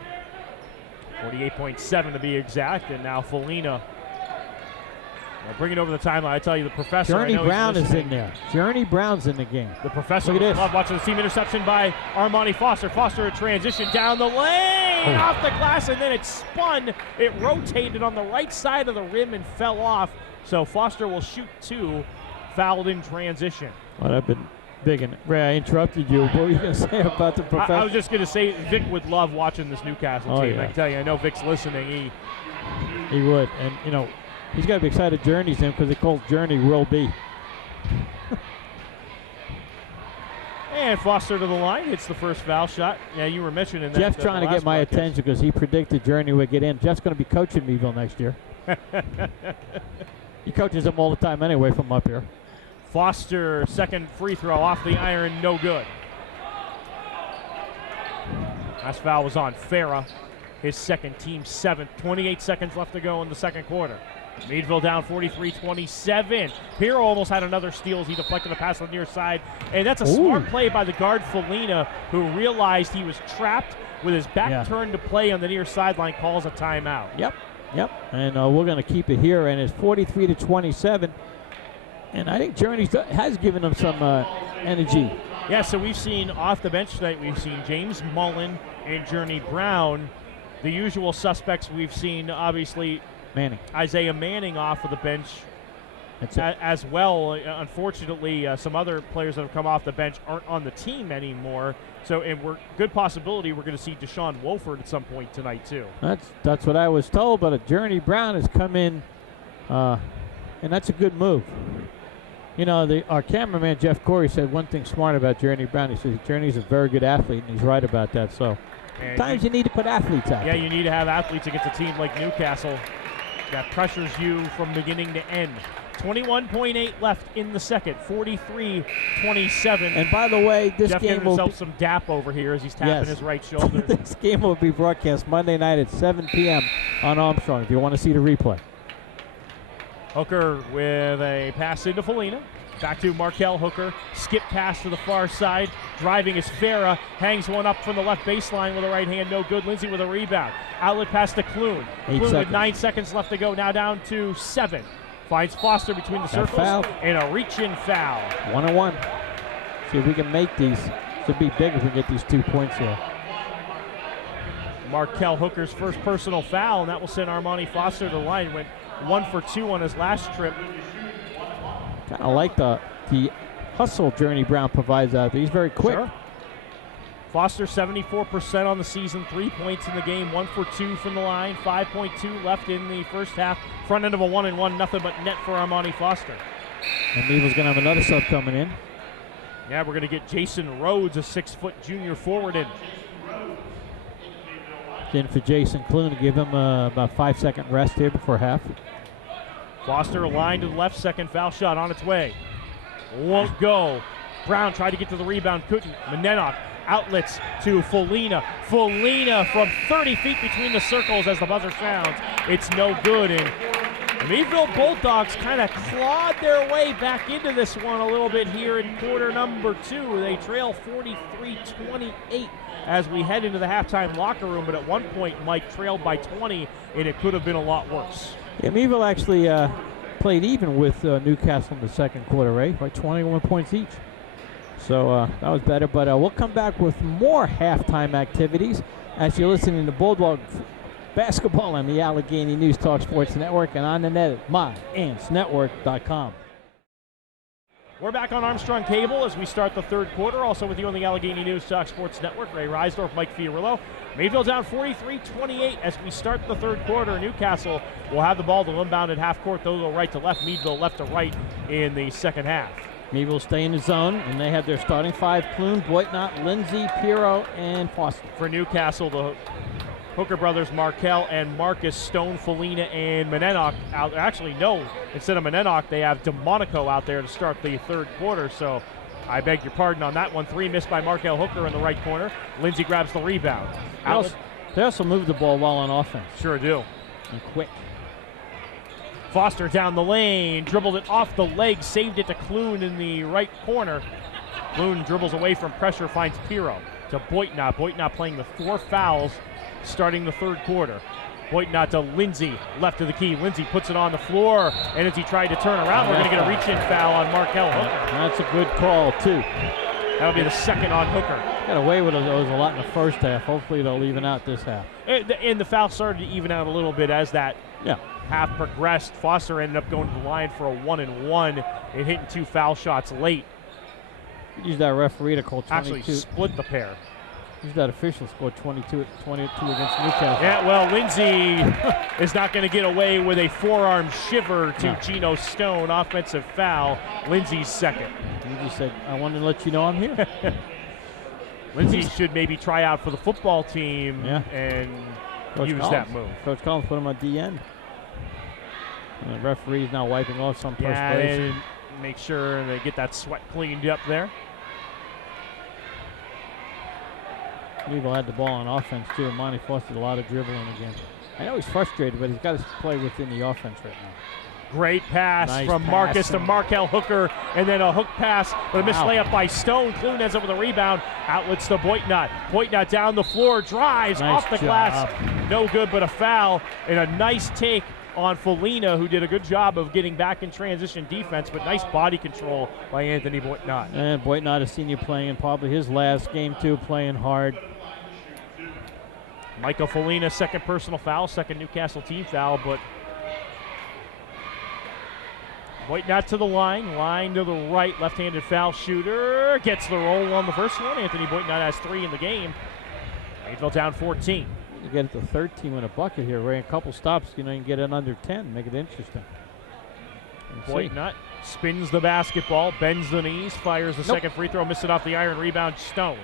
48.7 to be exact. And now Felina. Bring it over the timeline. I tell you, the professor. Journey Brown is in there. Journey Brown's in the game. The professor would love watching the team interception by Armani Foster. Foster a transition down the lane, off the glass, and then it spun. It rotated on the right side of the rim and fell off. So Foster will shoot 2, fouled in transition. Well, I've been big. And Ray, I interrupted you. What were you going to say about the professor? I was just going to say Vic would love watching this Newcastle team. Yeah. I can tell you, I know Vic's listening. He would. And, you know, he's got to be excited Journey's in because they call Journey Will Be. And Foster to the line, hits the first foul shot. Yeah, you were mentioning that. Jeff's trying to get my attention because he predicted Journey would get in. Jeff's going to be coaching Meadville next year. He coaches them all the time anyway from up here. Foster, second free throw off the iron, no good. Last foul was on Farah, his second, team 7th. 28 seconds left to go in the second quarter. Meadville down 43-27. Pirro almost had another steal as he deflected a pass on the near side. And that's a smart play by the guard Felina, who realized he was trapped with his back turned to play on the near sideline, calls a timeout. Yep. And we're going to keep it here, and it's 43-27. And I think Journey has given them some energy. Yeah, so we've seen off the bench tonight, we've seen James Mullen and Journey Brown. The usual suspects we've seen, obviously, Isaiah Manning off of the bench as well. Unfortunately, some other players that have come off the bench aren't on the team anymore. So, and good possibility we're going to see Deshaun Wolford at some point tonight too. That's what I was told, but Journey Brown has come in, and that's a good move. You know, our cameraman Jeff Corey said one thing smart about Journey Brown. He says Journey's a very good athlete, and he's right about that. So, sometimes you need to put athletes out. Yeah, you need to have athletes against a team like Newcastle that pressures you from beginning to end. 21.8 left in the second, 43-27. And by the way, this Jeff game giving himself some dap over here as he's tapping his right shoulder. This game will be broadcast Monday night at 7 p.m. on Armstrong if you want to see the replay. Hooker with a pass into Felina. Back to Markel Hooker. Skip pass to the far side. Driving is Farah. Hangs one up from the left baseline with a right hand. No good. Lindsay with a rebound. Outlet pass to Clune. Clune with 9 seconds left to go. Now down to 7. Finds Foster between the circles. And a reach-in foul. 1-on-1. See if we can make these. Should be big if we get these 2 points here. Markel Hooker's first personal foul, and that will send Armani Foster to the line. Went 1 for 2 on his last trip. Kind of like the hustle Journey Brown provides out there. He's very quick. Sure. Foster 74% on the season, 3 points in the game, 1 for 2 from the line, 5.2 left in the first half. Front end of a 1-and-1, nothing but net for Armani Foster. And Meadville's going to have another sub coming in. Yeah, we're going to get Jason Rhodes, a 6-foot junior forward in. In for Jason Clune to give him about 5-second rest here before half. Foster aligned to the left, second foul shot on its way. won't go. Brown tried to get to the rebound, couldn't. Menenok outlets to Folina. Folina from 30 feet between the circles as the buzzer sounds. It's no good, and the Meadville Bulldogs kind of clawed their way back into this one a little bit here in quarter number 2. They trail 43-28 as we head into the halftime locker room, but at one point Mike trailed by 20, and it could have been a lot worse. Yeah, Meadville actually played even with Newcastle in the second quarter, right? By 21 points each. So that was better, but we'll come back with more halftime activities as you're listening to Bulldog Basketball on the Allegheny News Talk Sports Network and on the net at myantsnetwork.com. We're back on Armstrong Cable as we start the third quarter. Also with you on the Allegheny News Talk Sports Network, Ray Reisdorph, Mike Fiorillo. Meadville down 43-28 as we start the third quarter. Newcastle will have the ball to inbound at half court. They'll go right to left. Meadville left to right in the second half. Meadville stay in the zone, and they have their starting five: Clune, Boitnott, Lindsay, Pirro, and Foster. For Newcastle, the Hooker brothers, Markel and Marcus, Stone, Folina, and Menenok out. Actually, no, instead of Menenok, they have DeMonico out there to start the third quarter. So I beg your pardon on that one. 3 missed by Markel Hooker in the right corner. Lindsay grabs the rebound. They also move the ball well on offense. Sure do. And quick. Foster down the lane, dribbled it off the leg, saved it to Clune in the right corner. Clune dribbles away from pressure, finds Pirro to Boitnott. Boitnott playing the 4 fouls starting the third quarter. Boitnott to Lindsay, left of the key. Lindsay puts it on the floor, and as he tried to turn around, we're going to get a reach-in foul on Markel Hooker. That's a good call, too. That'll be the second on Hooker. Got away with those a lot in the first half. Hopefully they'll even out this half. And the foul started to even out a little bit as that half progressed. Foster ended up going to the line for a 1-and-1 and hitting 2 foul shots late. Use that referee to call 22. Actually split the pair. Use that official scored 22 against Newcastle. Yeah, well, Lindsay is not going to get away with a forearm shiver to Gino Stone. Offensive foul. Lindsay's second. He just said, I wanted to let you know I'm here. Lindsay should maybe try out for the football team and use that move. Coach Collins put him on DN. And the referee's now wiping off some perspiration. And make sure they get that sweat cleaned up there. Meadville had the ball on offense too. Monty Foster did a lot of dribbling again. I know he's frustrated, but he's got to play within the offense right now. Great pass from Marcus to Markel Hooker, and then a hook pass, but a missed layup by Stone. Clune ends up with a rebound. Outlets to Boitnott. Boitnott down the floor, drives off the glass. No good, but a foul, and a nice take on Folina, who did a good job of getting back in transition defense, but nice body control by Anthony Boitnott. And Boitnott, a senior, playing in probably his last game too, playing hard. Michael Folina, second personal foul, second Newcastle team foul, but Boitnott to the line to the right, left-handed foul shooter, gets the roll on the first one. Anthony Boitnott has 3 in the game. Meadville down 14. You get it to 13 with a bucket here, Ray. A couple stops, you can get it under 10, make it interesting. Boitnott spins the basketball, bends the knees, fires the second free throw, missed it off the iron, rebound Stone.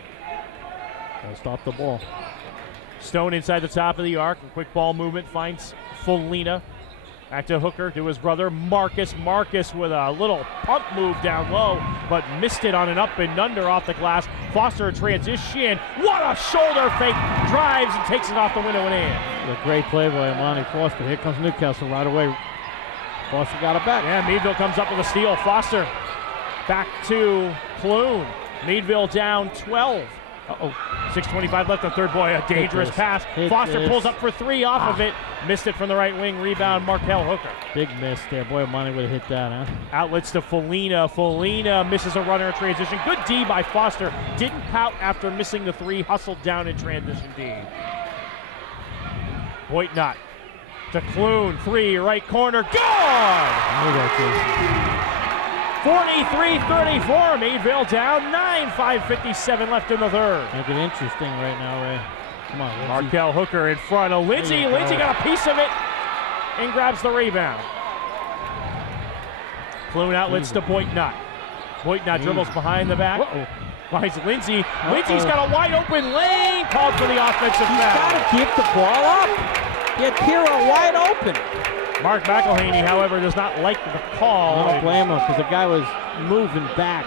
Gotta stop the ball. Stone inside the top of the arc, quick ball movement, finds Folina. Back to Hooker, to his brother Marcus. Marcus with a little pump move down low, but missed it on an up and under off the glass. Foster in transition. What a shoulder fake. Drives and takes it off the window and in. A great play by Monty Foster. Here comes Newcastle right away. Foster got it back. Yeah, Meadville comes up with a steal. Foster back to Clune. Meadville down 12. 6:25 left on third. Boy, a dangerous pass. Foster pulls up for 3 off of it. Missed it from the right wing. Rebound, Markel Hooker. Big miss there. Boy, Monty would have hit that, huh? Outlets to Folina. Folina misses a runner in transition. Good D by Foster. Didn't pout after missing the 3. Hustled down in transition D. Boitnott to Clune. 3, right corner. Gone! 43-34, Meadville down 9, 5:57 left in the third. Make it interesting right now, Ray. Come on, Lindsay. Markel Hooker in front of Lindsay. Lindsay got a piece of it and grabs the rebound. Clune outlets to Boitnott. Boitnott dribbles behind the back. Finds Lindsay. Lindsay's got a wide open lane. Called for the offensive foul. He's got to keep the ball up. Get Pirro wide open. Mark McElhaney, however, does not like the call. I don't blame him because the guy was moving back.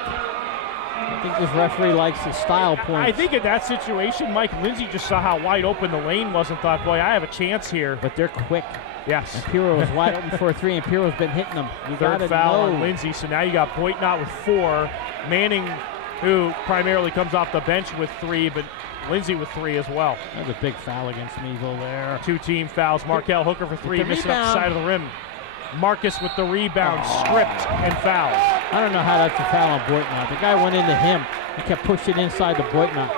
I think this referee likes his style points. I think in that situation, Mike Lindsay just saw how wide open the lane was and thought, boy, I have a chance here. But they're quick. Yes. And Pirro was wide open for a 3, and Pirro's been hitting them. You Third foul on Lindsay, so now you got Boitnott with 4. Manning, who primarily comes off the bench with 3, but Lindsay with 3 as well. That's a big foul against Meadville there. 2 team fouls. Markel Hooker for 3, missing up the side of the rim. Marcus with the rebound, stripped and fouled. I don't know how that's a foul on Boitnott. The guy went into him. He kept pushing inside the Boitnott.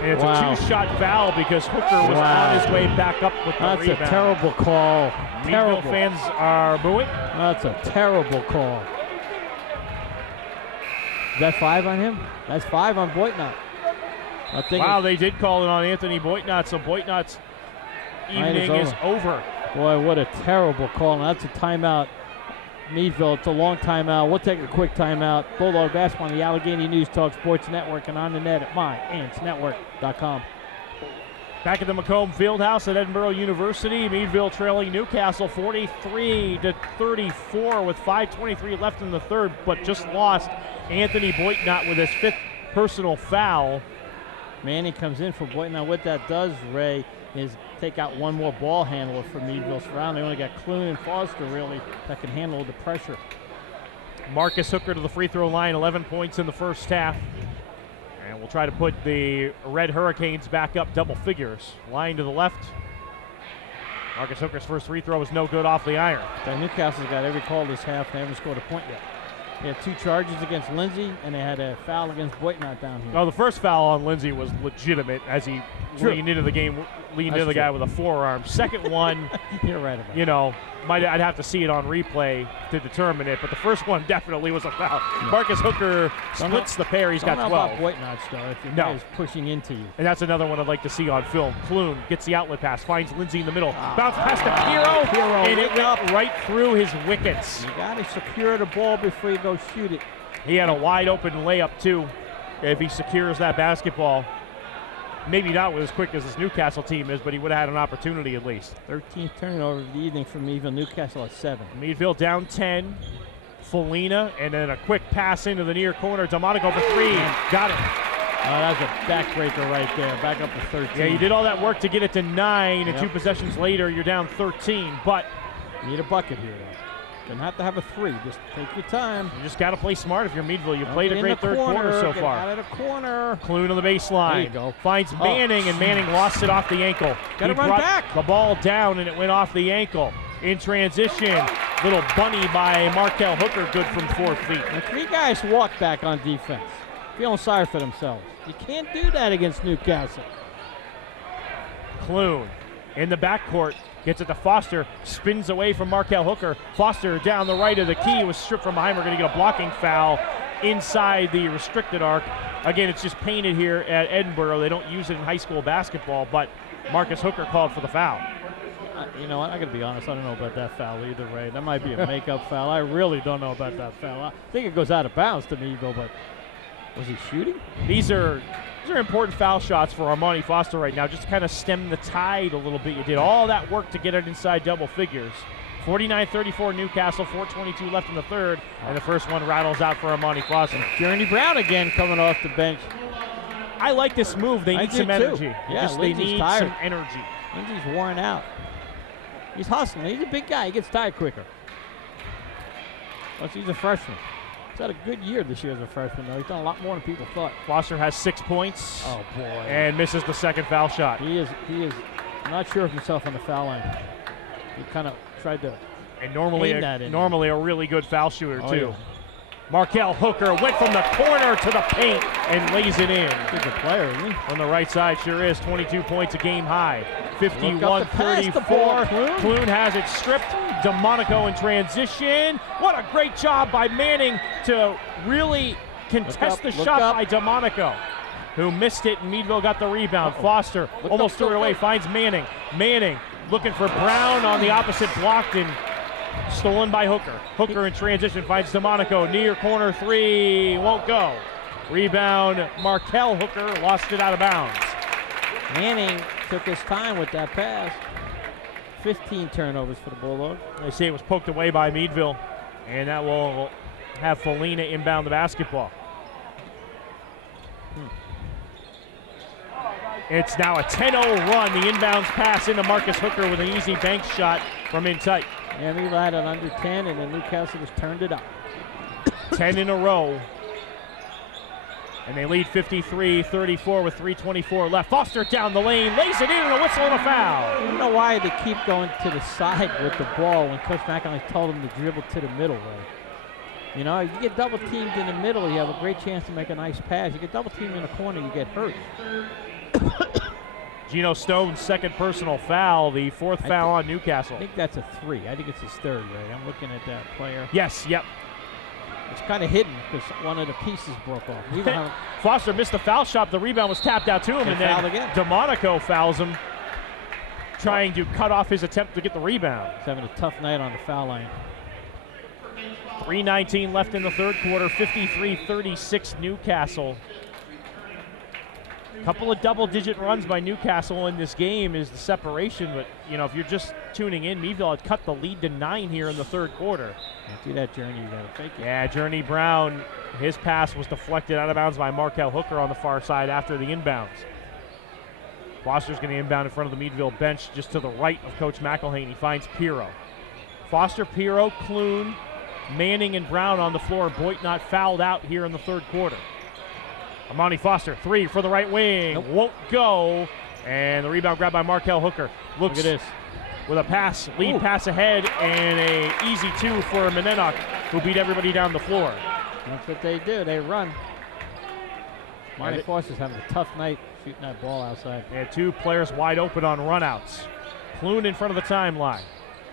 And it's a 2-shot foul because Hooker was on his way back up with the rebound. That's a terrible call. Meadville fans are booing. That's a terrible call. Is that 5 on him? That's 5 on Boitnott. Wow, they did call it on Anthony Boitnott, so Boitnott's evening is over. Boy, what a terrible call. Now, that's a timeout. Meadville, it's a long timeout. We'll take a quick timeout. Bulldog Basketball on the Allegheny News Talk Sports Network and on the net at myantsnetwork.com. Back at the Macomb Fieldhouse at Edinburgh University, Meadville trailing Newcastle 43-34 with 5:23 left in the third, but just lost Anthony Boitnott with his 5th personal foul. Manning comes in for Boitnott. What that does, Ray, is take out one more ball handler for Meadville's round. They only got Clune and Foster, really, that can handle the pressure. Marcus Hooker to the free throw line, 11 points in the first half. And we'll try to put the Red Hurricanes back up double figures. Line to the left. Marcus Hooker's first free throw was no good off the iron. Newcastle's got every call this half. They haven't scored a point yet. They had 2 charges against Lindsay, and they had a foul against Boitnott down here. Oh, the first foul on Lindsay was legitimate as he leaned into the guy with a forearm. Second one, you're right about I'd have to see it on replay to determine it, but the first one definitely was a foul. Yeah. Marcus Hooker splits the pair. He's got 12. About Boitnott's though, if your guy is pushing into you. And that's another one I'd like to see on film. Clune gets the outlet pass, finds Lindsay in the middle, bounce pass to Pirro, and it went right through his wickets. You got to secure the ball before you go shoot it. He had a wide open layup too. If he secures that basketball, maybe not with as quick as this Newcastle team is, but he would have had an opportunity at least. 13th turnover of the evening for Meadville. Newcastle at 7. Meadville down 10. Felina, and then a quick pass into the near corner. Delmonico for 3. Got it. That's a backbreaker right there. Back up to 13. Yeah, you did all that work to get it to 9, and 2 possessions later, you're down 13. But you need a bucket here, though. Don't have to have a 3. Just take your time. You just got to play smart if you're Meadville. You played a great third quarter so far. Out of the corner. Clune on the baseline. There you go. Finds Manning, and Manning lost it off the ankle. Got to run back. The ball down, and it went off the ankle. In transition, little bunny by Markel Hooker, good from 4 feet. And 3 guys walk back on defense, feeling sorry for themselves. You can't do that against Newcastle. Clune in the backcourt. Gets it to Foster, spins away from Markel Hooker. Foster down the right of the key, was stripped from behind. We're going to get a blocking foul inside the restricted arc. Again, it's just painted here at Edinburgh. They don't use it in high school basketball, but Marcus Hooker called for the foul. You know what, I got to be honest, I don't know about that foul either, Ray. That might be a makeup foul. I really don't know about that foul. I think it goes out of bounds to me, but was he shooting? These are important foul shots for Armani Foster right now. Just kind of stem the tide a little bit. You did all that work to get it inside double figures. 49-34 Newcastle, 4:22 left in the third, and the first one rattles out for Armani Foster. Journey Brown again coming off the bench. I like this move. They need some energy. Yeah, they need some energy. Lindsay's worn out. He's hustling. He's a big guy. He gets tired quicker. Plus, he's a freshman. He's had a good year this year as a freshman, though. He's done a lot more than people thought. Foster has 6 points. Oh, boy. And misses the second foul shot. He is not sure of himself on the foul line. He kind of tried to normally a really good foul shooter, too. Yeah. Markel Hooker went from the corner to the paint and lays it in. He's a player, isn't he? On the right side, sure is. 22 points, a game high. 51-34. Clune has it stripped. Delmonico in transition. What a great job by Manning to really contest the shot by Delmonico, who missed it, and Meadville got the rebound. Foster almost threw it away, finds Manning. Manning looking for Brown on the opposite block, and stolen by Hooker. Hooker in transition finds Delmonico. Near corner 3, won't go. Rebound, Markel Hooker lost it out of bounds. Manning took his time with that pass. 15 turnovers for the Bulldogs. They say it was poked away by Meadville, and that will have Felina inbound the basketball. It's now a 10-0 run. The inbounds pass into Marcus Hooker with an easy bank shot from in tight. Yeah, we had it under 10, and then Newcastle just turned it up. 10 in a row. And they lead 53-34 with 3:24 left. Foster down the lane, lays it in, and a whistle and a foul. I don't know why they keep going to the side with the ball when Coach McElhaney told them to dribble to the middle way. You know, you get double teamed in the middle, you have a great chance to make a nice pass. You get double teamed in the corner, you get hurt. Gino Stone's second personal foul, the fourth foul on Newcastle. I think that's a 3. I think it's his third, right? I'm looking at that player. Yes, yep. It's kind of hidden because one of the pieces broke off. Foster missed the foul shot. The rebound was tapped out to him, and then DeMonico fouls him, trying to cut off his attempt to get the rebound. He's having a tough night on the foul line. 3:19 left in the third quarter, 53-36 Newcastle. A couple of double-digit runs by Newcastle in this game is the separation, but you know, if you're just tuning in, Meadville had cut the lead to 9 here in the third quarter. Can't do that, Journey. You gotta fake it. Yeah, Journey Brown, his pass was deflected out of bounds by Markel Hooker on the far side after the inbounds. Foster's going to inbound in front of the Meadville bench just to the right of Coach McElhaney. He finds Pirro. Foster, Pirro, Clune, Manning, and Brown on the floor. Boyd not fouled out here in the third quarter. Armani Foster, 3 for the right wing. Nope. Won't go. And the rebound grabbed by Markel Hooker. Looks Look at this. with a pass, lead pass ahead, and a easy 2 for Menenok, who beat everybody down the floor. That's what they do. They run. Marty Foster's having a tough night shooting that ball outside. They had 2 players wide open on runouts. Clune in front of the timeline.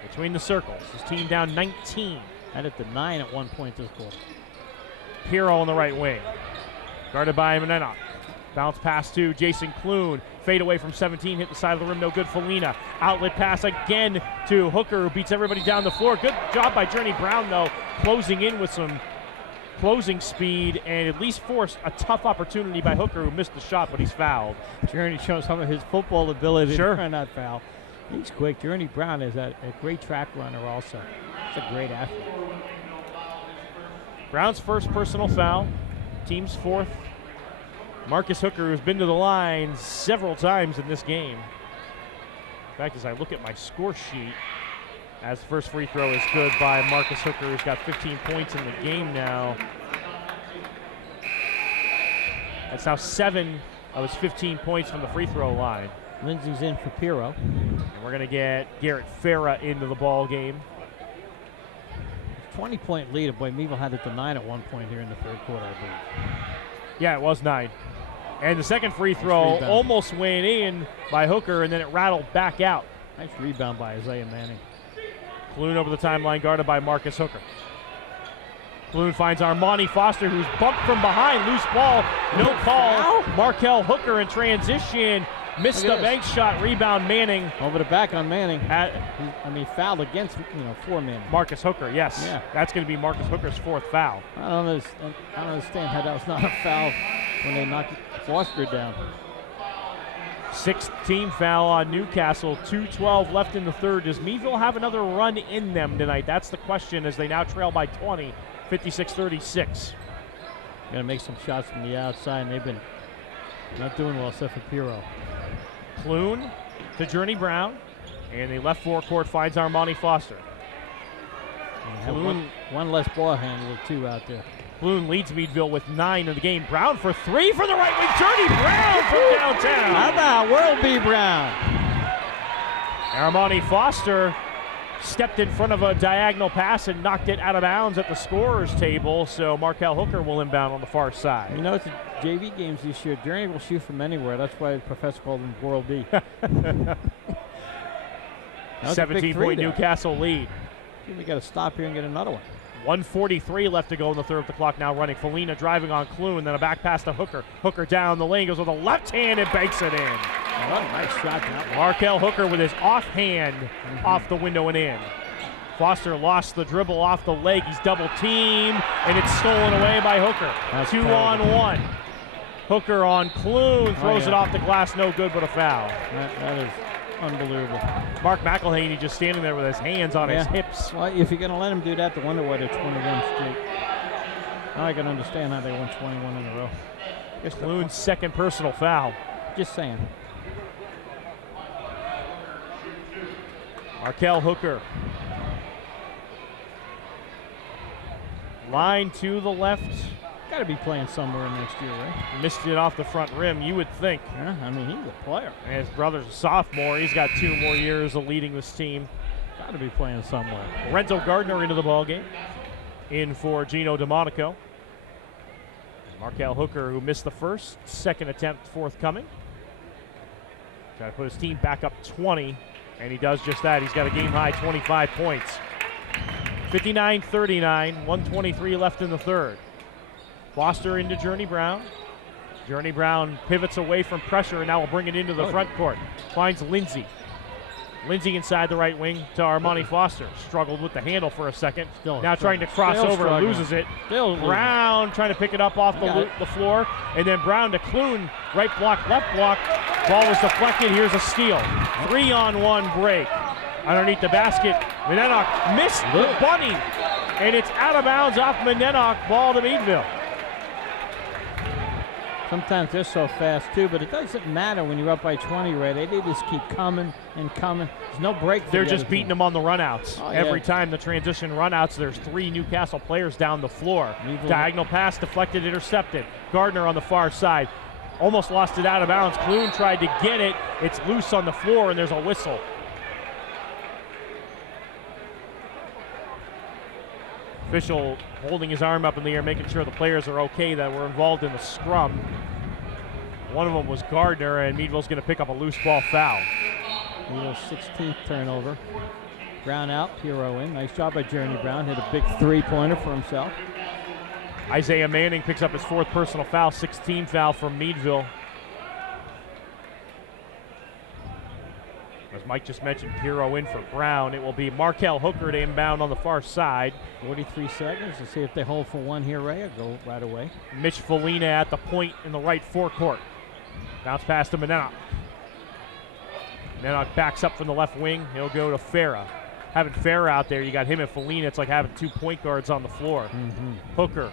Between the circles. His team down 19. Had it to 9 at one point this quarter. Pirro on the right wing. Guarded by Menenok. Bounce pass to Jason Clune. Fade away from 17, hit the side of the rim, no good. Felina. Outlet pass again to Hooker, who beats everybody down the floor. Good job by Journey Brown, though, closing in with some closing speed and at least forced a tough opportunity by Hooker, who missed the shot, but he's fouled. Journey shows some of his football ability Sure. to not foul. He's quick. Journey Brown is a great track runner also. He's a great athlete. Brown's first personal foul. Team's fourth. Marcus Hooker, who's been to the line several times in this game. In fact, as I look at my score sheet, as the first free throw is good by Marcus Hooker, who's got 15 points in the game now. That's now 7 of his 15 points from the free throw line. Lindsey's in for Pirro. And we're going to get Garrett Farah into the ball game. 20-point lead. Boy, Meadville had it to 9 at one point here in the third quarter, I believe. Yeah, it was 9. And the second free throw almost went in by Hooker, and then it rattled back out. Nice rebound by Isaiah Manning. Clune over the timeline, guarded by Marcus Hooker. Clune finds Armani Foster, who's bumped from behind. Loose ball, no call. Markel Hooker in transition. Missed the bank shot, rebound Manning. Over the back on Manning. Fouled against, for Manning. Marcus Hooker, yes. Yeah. That's going to be Marcus Hooker's fourth foul. I don't understand how that was not a foul when they knocked Foster down. 6th team foul on Newcastle. 2:12 left in the third. Does Meadville have another run in them tonight? That's the question as they now trail by 20, 56-36. Got to make some shots from the outside, and they've been not doing well except for Pirro. Clune to Journey Brown, and the left forecourt finds Armani Foster. One less ball handler, 2 out there. Clune leads Meadville with 9 in the game. Brown for 3 for the right wing. Journey Brown from downtown. How about World B. Brown? Armani Foster stepped in front of a diagonal pass and knocked it out of bounds at the scorer's table, so Markel Hooker will inbound on the far side. You know, it's the JV games this year. Journey will shoot from anywhere. That's why the professor called them World B. 17-point Newcastle lead. We got to stop here and get another one. 1:43 left to go in the third. The clock now running. Felina driving on Clune, then a back pass to Hooker. Hooker down the lane, goes with a left hand and banks it in. What a nice shot. Markel Hooker with his offhand off the window and in. Foster lost the dribble off the leg. He's double teamed, and it's stolen away by Hooker. That's 2-on-1. Hooker on Clune, throws it off the glass, no good, but a foul. Unbelievable. Mark McElhaney just standing there with his hands on his hips. Well, if you're going to let him do that, the wonder why they're 21 straight. Now I can understand how they won 21 in a row. Clune's second personal foul. Just saying. Markel Hooker. Line to the left. Got to be playing somewhere next year, right? Missed it off the front rim, you would think. Yeah, I mean, he's a player. And his brother's a sophomore. He's got 2 more years of leading this team. Got to be playing somewhere. Lorenzo Gardner into the ballgame. In for Gino DeMonico. Markel Hooker, who missed the first, second attempt forthcoming. Trying to put his team back up 20, and he does just that. He's got a game-high 25 points. 59-39, 123 left in the third. Foster into Journey Brown. Journey Brown pivots away from pressure and now will bring it into the front court. Finds Lindsay. Lindsay inside the right wing to Armani Foster. Struggled with the handle for a second. Now trying to cross over, loses it. Brown trying to pick it up off the floor. And then Brown to Clune. Right block, left block. Ball was deflected. Here's a steal. 3-on-1 break. Underneath the basket. Menenok missed the bunny. And it's out of bounds off Menenok. Ball to Meadville. Sometimes they're so fast too, but it doesn't matter when you're up by 20, Ray. They just keep coming and coming. There's no break. They're just beating them on the runouts. Every time the transition runouts, there's 3 Newcastle players down the floor. Diagonal pass, deflected, intercepted. Gardner on the far side. Almost lost it out of bounds. Clune tried to get it. It's loose on the floor, and there's a whistle. Official holding his arm up in the air, making sure the players are okay that were involved in the scrum. One of them was Gardner, and Meadville's going to pick up a loose ball foul. Meadville's 16th turnover. Brown out, Hero in. Nice job by Journey Brown. Hit a big 3-pointer for himself. Isaiah Manning picks up his 4th personal foul, 16 foul from Meadville. As Mike just mentioned, Hero in for Brown. It will be Markel Hooker to inbound on the far side. 43 seconds. Let's see if they hold for one here, Ray. I'll go right away. Mitch Felina at the point in the right forecourt. Bounce pass to Menenok. Menenok backs up from the left wing. He'll go to Farah. Having Farah out there, you got him and Felina. It's like having 2 point guards on the floor. Hooker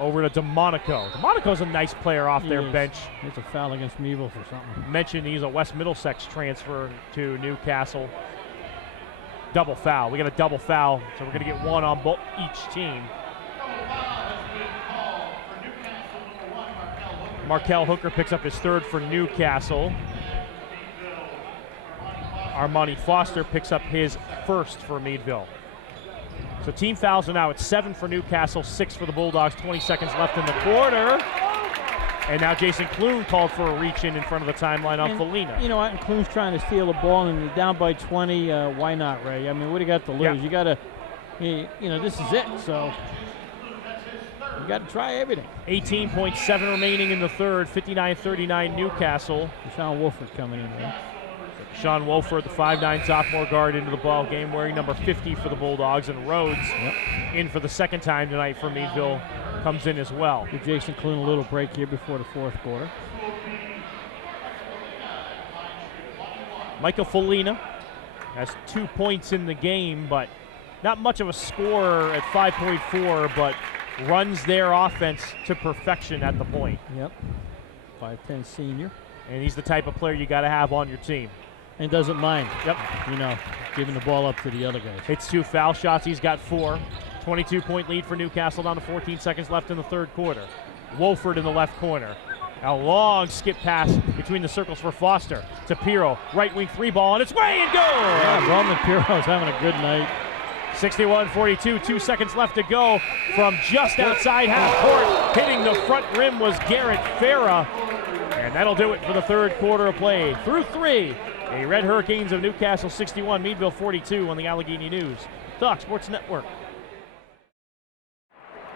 over to DeMonico. DeMonico's a nice player off their bench. It's a foul against Meadville for something. Mentioned he's a West Middlesex transfer to Newcastle. Double foul. We got a double foul, so we're going to get one on each team. Markel Hooker picks up his 3rd for Newcastle. Armani Foster picks up his 1st for Meadville. So team fouls are now at 7 for Newcastle, 6 for the Bulldogs, 20 seconds left in the quarter. And now Jason Clune called for a reach in front of the timeline on Felina. You know what, and Clune's trying to steal the ball, and you're down by 20. Why not, Ray? I mean, what do you got to lose? You got to, you know, this is it, so you got to try everything. 18.7 remaining in the third, 59-39 Newcastle. Sean Wolford coming in there. Sean Wolford, the 5'9" sophomore guard, into the ball game, wearing number 50 for the Bulldogs. And Rhodes, in for the 2nd time tonight for Meadville, comes in as well. Give Jason Clune a little break here before the 4th quarter. Michael Felina has 2 points in the game, but not much of a scorer at 5.4, but runs their offense to perfection at the point. 5'10" senior. And he's the type of player you got to have on your team. And doesn't mind, you know, giving the ball up to the other guys. Hits 2 foul shots. He's got 4. 22-point lead for Newcastle, down to 14 seconds left in the 3rd quarter. Wolford in the left corner. A long skip pass between the circles for Foster to Pirro. Right wing 3-ball on its way and go! Roman Pirro's having a good night. 61-42, 2 seconds left to go from just outside half court. Hitting the front rim was Garrett Farah. And that'll do it for the 3rd quarter of play. Through 3, the Red Hurricanes of Newcastle 61, Meadville 42 on the Allegheny News Talk Sports Network.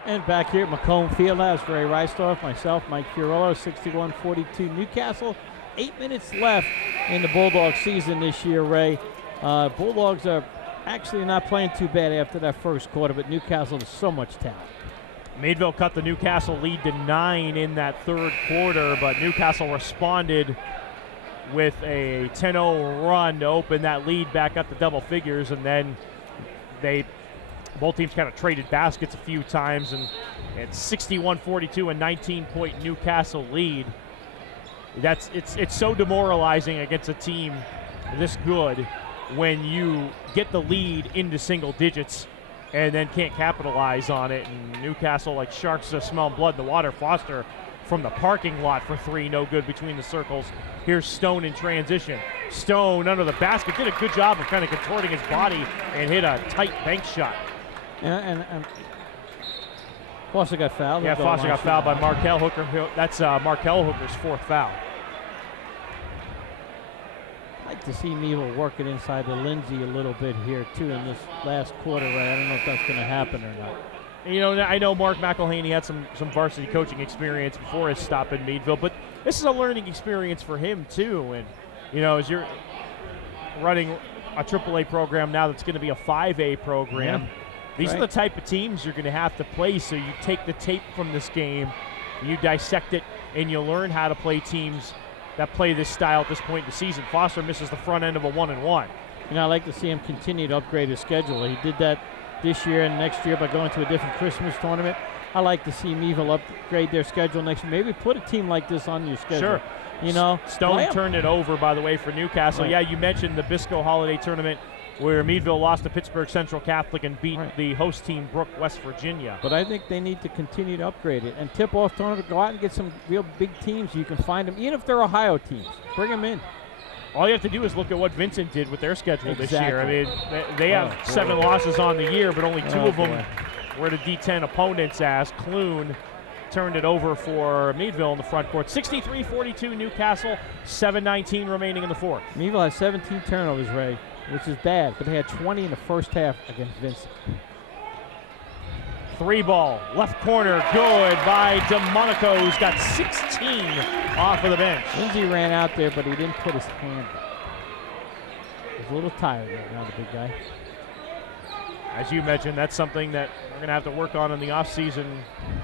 And back here at Macomb Fieldhouse, Ray Reisdorph, myself, Mike Fiorillo, 61-42 Newcastle. 8 minutes left in the Bulldog season this year, Ray. Bulldogs are actually not playing too bad after that 1st quarter, but Newcastle has so much talent. Meadville cut the Newcastle lead to 9 in that 3rd quarter, but Newcastle responded with a 10-0 run to open that lead back up to double figures, and then both teams kind of traded baskets a few times, and it's 61-42, a 19-point Newcastle lead. It's so demoralizing against a team this good when you get the lead into single digits and then can't capitalize on it. And Newcastle, like sharks that smell blood in the water. Foster from the parking lot for three, no good between the circles. Here's Stone in transition. Stone under the basket, did a good job of kind of contorting his body and hit a tight bank shot. And Foster got fouled. Yeah, Foster got fouled by Markel Hooker. That's Markel Hooker's fourth foul. I'd like to see Meadville work it inside to Lindsay a little bit here, too, in this last quarter. Right? I don't know if that's going to happen or not. You know, I know Mark McElhaney had some varsity coaching experience before his stop in Meadville, but this is a learning experience for him, too. And, you know, as you're running a AAA program now that's going to be a 5A program, these are the type of teams you're going to have to play. So you take the tape from this game, you dissect it, and you learn how to play teams that play this style at this point in the season. Foster misses the front end of a 1-and-1. You know, I like to see him continue to upgrade his schedule. He did that this year and next year by going to a different Christmas tournament. I like to see Meadville upgrade their schedule next year. Maybe put a team like this on your schedule. Sure. You know, Stone turned it over, by the way, for Newcastle. Right. Yeah, you mentioned the Bisco Holiday Tournament where Meadville lost to Pittsburgh Central Catholic and beat the host team, Brook, West Virginia. But I think they need to continue to upgrade it and tip-off tournament. Go out and get some real big teams. You can find them, even if they're Ohio teams. Bring them in. All you have to do is look at what Vincent did with their schedule this year. I mean, they have 7 losses on the year, but only 2 of them were to D10 opponents, as Clune turned it over for Meadville in the front court. 63-42 Newcastle, 7:19 remaining in the fourth. Meadville has 17 turnovers, Ray, which is bad, but they had 20 in the first half against Vincent. 3 ball, left corner, good by DeMonico, who's got 16 off of the bench. Lindsay ran out there, but he didn't put his hand up. He's a little tired right now, the big guy. As you mentioned, that's something that we're going to have to work on in the offseason.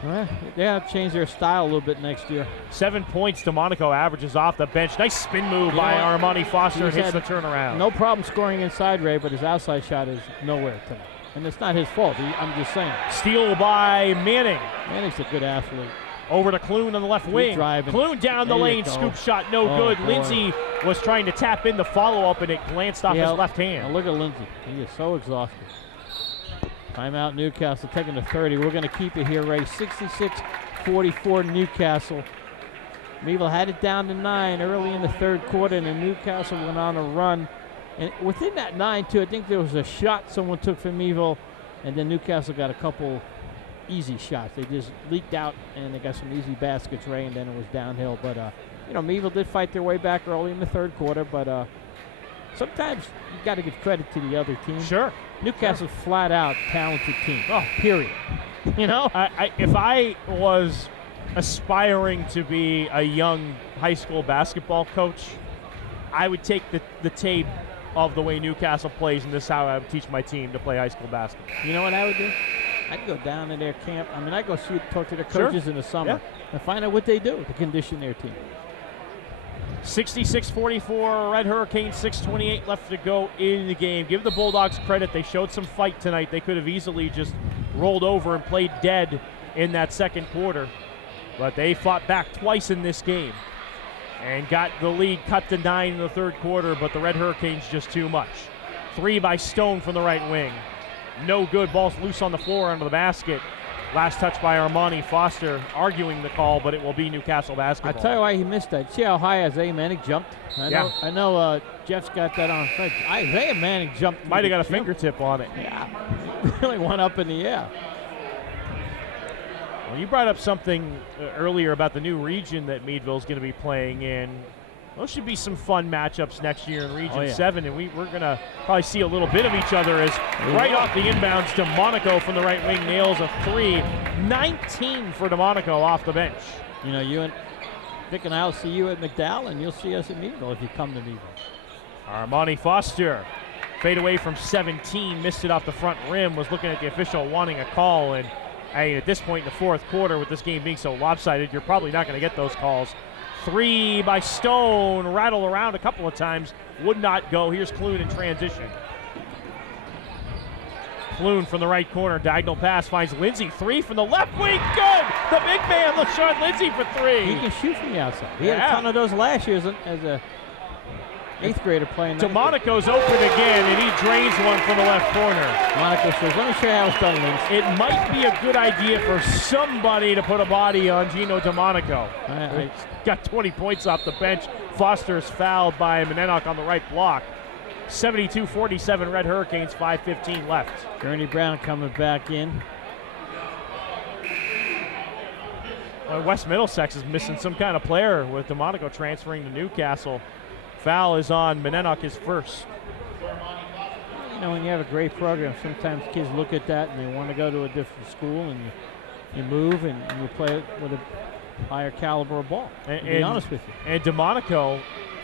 Well, they have to change their style a little bit next year. 7 points, DeMonico averages off the bench. Nice spin move by Armani Foster, hits the turnaround. No problem scoring inside, Ray, but his outside shot is nowhere tonight. And it's not his fault. I'm just saying. Steal by Manning. Manning's a good athlete. Over to Clune on the left wing. Clune down the lane, scoop shot, no good. Boy. Lindsay was trying to tap in the follow-up, and it glanced off his left hand. Now look at Lindsay. He is so exhausted. Timeout Newcastle taking to 30. We're going to keep it here, Ray. 66-44 Newcastle. Meadville had it down to 9 early in the third quarter, and then Newcastle went on a run. And within that 9, too, I think there was a shot someone took from Meadville, and then Newcastle got a couple easy shots. They just leaked out, and they got some easy baskets, Ray, and then it was downhill. But, you know, Meadville did fight their way back early in the third quarter, but sometimes you got to give credit to the other team. Sure. Newcastle's flat out talented team. Period. You know? If I was aspiring to be a young high school basketball coach, I would take the tape of the way Newcastle plays, and this is how I would teach my team to play high school basketball. You know what I would do? I'd go down to their camp. I mean, I'd go talk to their coaches in the summer and find out what they do to condition their team. 66-44, Red Hurricanes, 6:28 left to go in the game. Give the Bulldogs credit. They showed some fight tonight. They could have easily just rolled over and played dead in that second quarter, but they fought back twice in this game and got the lead cut to 9 in the third quarter, but the Red Hurricanes just too much. 3 by Stone from the right wing. No good. Ball's loose on the floor under the basket. Last touch by Armani Foster, arguing the call, but it will be Newcastle basketball. I tell you why he missed that. See how high Isaiah Manning jumped? I know Jeff's got that on. Isaiah Manning jumped. Might have got a fingertip on it. Yeah, really went up in the air. Well, you brought up something earlier about the new region that Meadville's going to be playing in. Those should be some fun matchups next year in Region 7, and we're going to probably see a little bit of each other as right off the inbounds, DeMonico from the right wing nails a 3. 19 for DeMonico off the bench. You know, you and Vic and I will see you at McDowell, and you'll see us at Meadville if you come to Meadville. Armani Foster, fade away from 17, missed it off the front rim, was looking at the official wanting a call, and at this point in the fourth quarter, with this game being so lopsided, you're probably not going to get those calls. Three by Stone, rattled around a couple of times, would not go. Here's Clune in transition. Clune from the right corner, diagonal pass, finds Lindsay. Three from the left wing, good! The big man, LaShawn Lindsay for three. He can shoot from the outside. He had a ton of those last year as a 8th grader playing. DeMonico's open again, and he drains one from the left corner. Monaco says, let me show you how it's done, Lindsay. It might be a good idea for somebody to put a body on Gino DeMonico. He's got 20 points off the bench. Foster's fouled by Menenok on the right block. 72-47 Red Hurricanes, 5:15 left. Journey Brown coming back in. West Middlesex is missing some kind of player with DeMonico transferring to Newcastle. Foul is on Menenok, his first. You know, when you have a great program, sometimes kids look at that and they want to go to a different school, and you move and you play with a higher caliber of ball, to be honest with you. And DeMonico,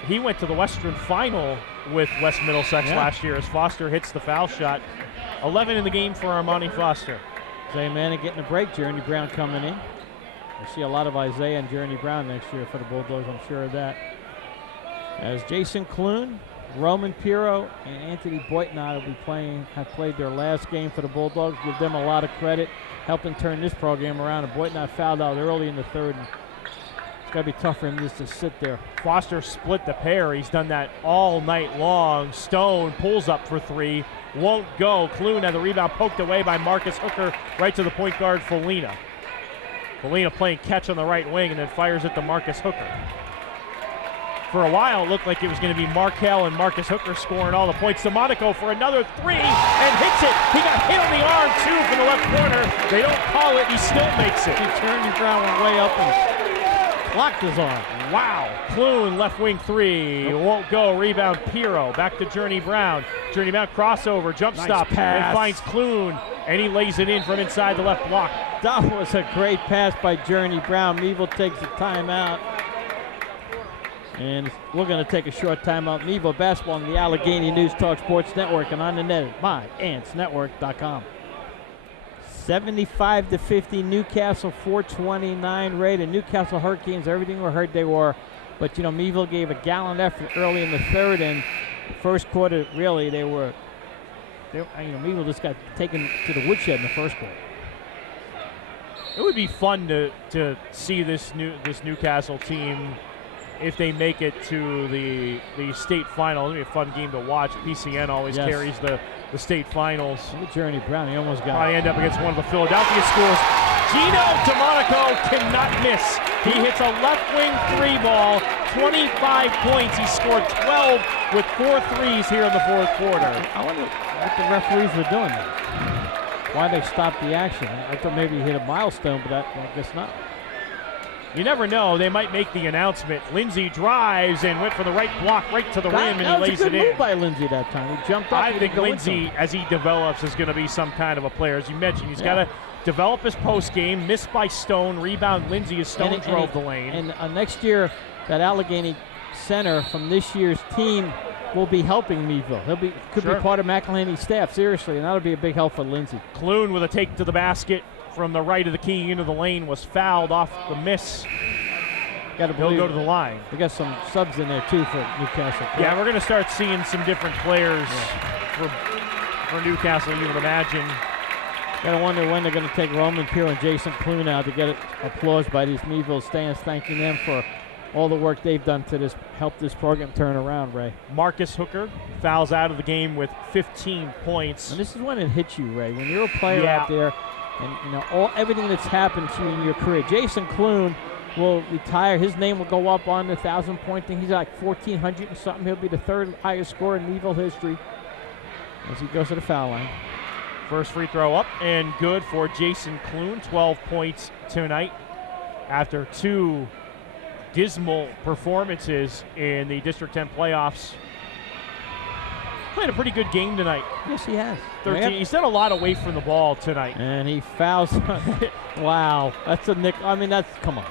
he went to the Western Final with West Middlesex last year as Foster hits the foul shot. 11 in the game for Armani Foster. Isaiah Manning getting a break. Journey Brown coming in. We'll see a lot of Isaiah and Journey Brown next year for the Bulldogs, I'm sure of that. As Jason Clune, Roman Pirro, and Anthony Boitnott have played their last game for the Bulldogs. Give them a lot of credit, helping turn this program around. And Boitnott fouled out early in the third. It's got to be tough for him just to sit there. Foster split the pair. He's done that all night long. Stone pulls up for three. Won't go. Clune had the rebound poked away by Marcus Hooker right to the point guard, Felina. Felina playing catch on the right wing and then fires it to Marcus Hooker. For a while, it looked like it was going to be Markell and Marcus Hooker scoring all the points. DeMonico for another three and hits it. He got hit on the arm, too, from the left corner. They don't call it. He still makes it. He turned his ground way up and locked his arm. Wow. Clune, left wing three. Won't go. Rebound, Pirro. Back to Journey Brown. Journey Brown crossover, jump stop, pass. and finds Clune, and he lays it in from inside the left block. That was a great pass by Journey Brown. Meadville takes a timeout. And we're going to take a short timeout. Meadville basketball on the Allegheny News Talk Sports Network and on the net at MyAntsNetwork.com. 75-50 Newcastle, 429 Ray. The Newcastle Hurricanes, everything we heard they were. But, you know, Meadville gave a gallant effort early in the third, and first quarter, really, Meadville just got taken to the woodshed in the first quarter. It would be fun to see this Newcastle team if they make it to the state final. It'll be a fun game to watch. PCN always carries the state finals. Look at Journey Brown, he almost got I end up against one of the Philadelphia schools. Gino DeMonico cannot miss. He hits a left wing three ball, 25 points. He scored 12 with 4 threes here in the fourth quarter. I wonder what the referees were doing there. Why they stopped the action. I thought maybe he hit a milestone, but I guess not. You never know. They might make the announcement. Lindsay drives and went for the right block right to the rim, and he lays it in. That was a good move by Lindsay that time. He jumped up. I think Lindsay, as he develops, is going to be some kind of a player. As you mentioned, he's got to develop his post game. Missed by Stone. Rebound Lindsay as Stone drove the lane. And next year, that Allegheny center from this year's team will be helping Meadville. Could be part of McElhaney's staff, seriously, and that'll be a big help for Lindsay. Clune with a take to the basket from the right of the key into the lane, was fouled off the miss. He'll go to the line. We got some subs in there too for Newcastle. Yeah, we're going to start seeing some different players for Newcastle, you would imagine. Gotta wonder when they're going to take Roman Pirro and Jason Clune out to get applause by these Meadville stands, thanking them for all the work they've done to help this program turn around, Ray. Marcus Hooker fouls out of the game with 15 points. And this is when it hits you, Ray. When you're a player out there, and everything that's happened to you in your career. Jason Clune will retire. His name will go up on the 1,000-point thing. He's like 1,400 and something. He'll be the third highest scorer in Meadville history as he goes to the foul line. First free throw up and good for Jason Clune. 12 points tonight after 2 dismal performances in the District 10 playoffs. Played a pretty good game tonight. Yes, he has. 13. He's done a lot away from the ball tonight. And he fouls. Wow. That's a nick. I mean, come on.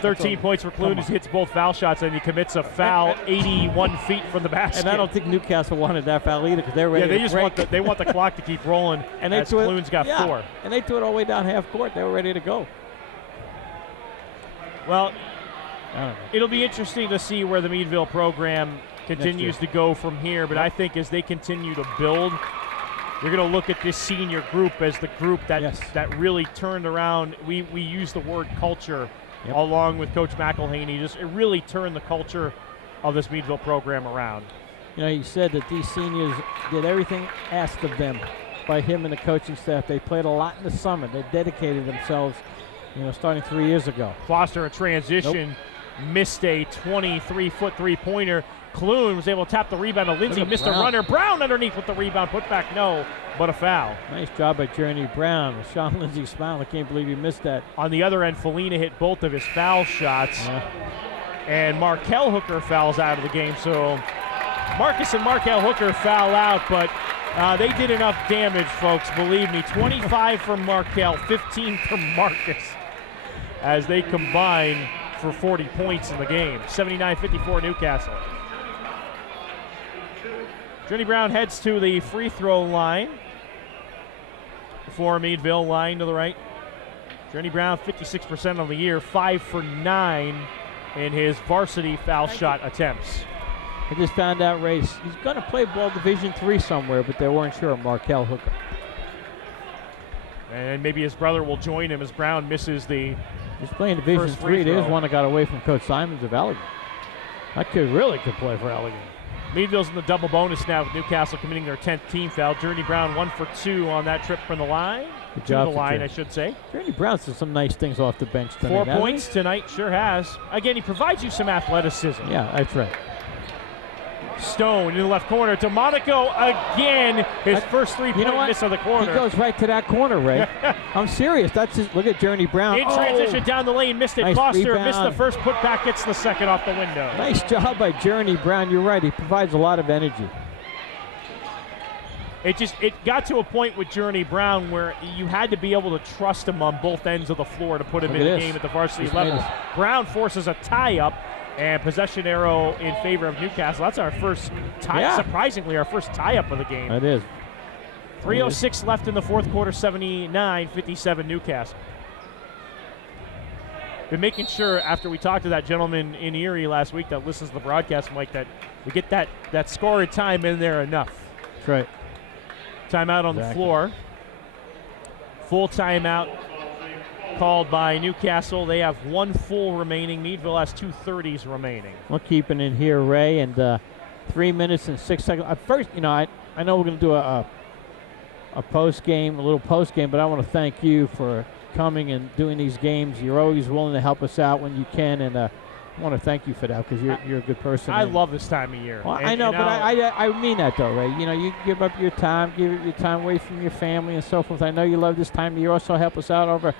13 points for Clune. He hits both foul shots, and he commits a foul 81 feet from the basket. And I don't think Newcastle wanted that foul either because they're ready to break. They want the clock to keep rolling, and as Clune's got 4. And they threw it all the way down half court. They were ready to go. Well, It'll be interesting to see where the Meadville program continues to go from here, but I think as they continue to build, you're going to look at this senior group as the group that really turned around. We use the word culture along with Coach McElhaney. It really turned the culture of this Meadville program around. He said that these seniors did everything asked of them by him and the coaching staff. They played a lot in the summer. They dedicated themselves, starting 3 years ago. Foster, a transition, missed a 23-foot three-pointer. Kloon was able to tap the rebound to Lindsay, missed a runner. Brown underneath with the rebound, put back, no, but a foul. Nice job by Journey Brown. Sean Lindsay smiled. I can't believe he missed that. On the other end, Felina hit both of his foul shots, and Markel Hooker fouls out of the game. So Marcus and Markel Hooker foul out, but they did enough damage, folks, believe me. 25 from Markel, 15 from Marcus, as they combine for 40 points in the game. 79-54 Newcastle. Journey Brown heads to the free throw line for Meadville. Line to the right. Journey Brown, 56% on the year, 5 for 9 in his varsity foul shot attempts. I just found out, Ray, he's going to play ball Division III somewhere, but they weren't sure of Markel Hooker. And maybe his brother will join him as Brown misses the He's playing Division III. There's one that got away from Coach Simons of Allegan. That kid really could play for Allegan. Meadville's in the double bonus now with Newcastle committing their 10th team foul. Journey Brown 1 for 2 on that trip from the line. Good job to the line, I should say. Journey Brown's did some nice things off the bench tonight. 4 points tonight, sure has. Again, he provides you some athleticism. Yeah, that's right. Stone in the left corner to Monaco again. His first three-point miss of the corner. He goes right to that corner, Ray. I'm serious. That's just, look at Journey Brown. In transition down the lane, missed it. Nice Foster rebound. missed the first putback, gets the second off the window. Nice job by Journey Brown. You're right. He provides a lot of energy. It got to a point with Journey Brown where you had to be able to trust him on both ends of the floor to put him in the game at the varsity level. Brown forces a tie-up. And possession arrow in favor of Newcastle. That's our first tie, surprisingly, our first tie-up of the game. It is. 3:06 left in the fourth quarter, 79-57 Newcastle. Been making sure after we talked to that gentleman in Erie last week that listens to the broadcast, Mike, that we get that scoring time in there enough. That's right. Timeout on the floor. Full timeout called by Newcastle. They have 1 full remaining. Meadville has 2 30s remaining. We're keeping it here, Ray, and 3 minutes and 6 seconds. First, I know we're going to do a post-game, a little post-game, but I want to thank you for coming and doing these games. You're always willing to help us out when you can, and I want to thank you for that because you're a good person. I love this time of year. Well, I know, but I mean that, though, Ray. You give up your time, give your time away from your family and so forth. I know you love this time of year. Also help us out over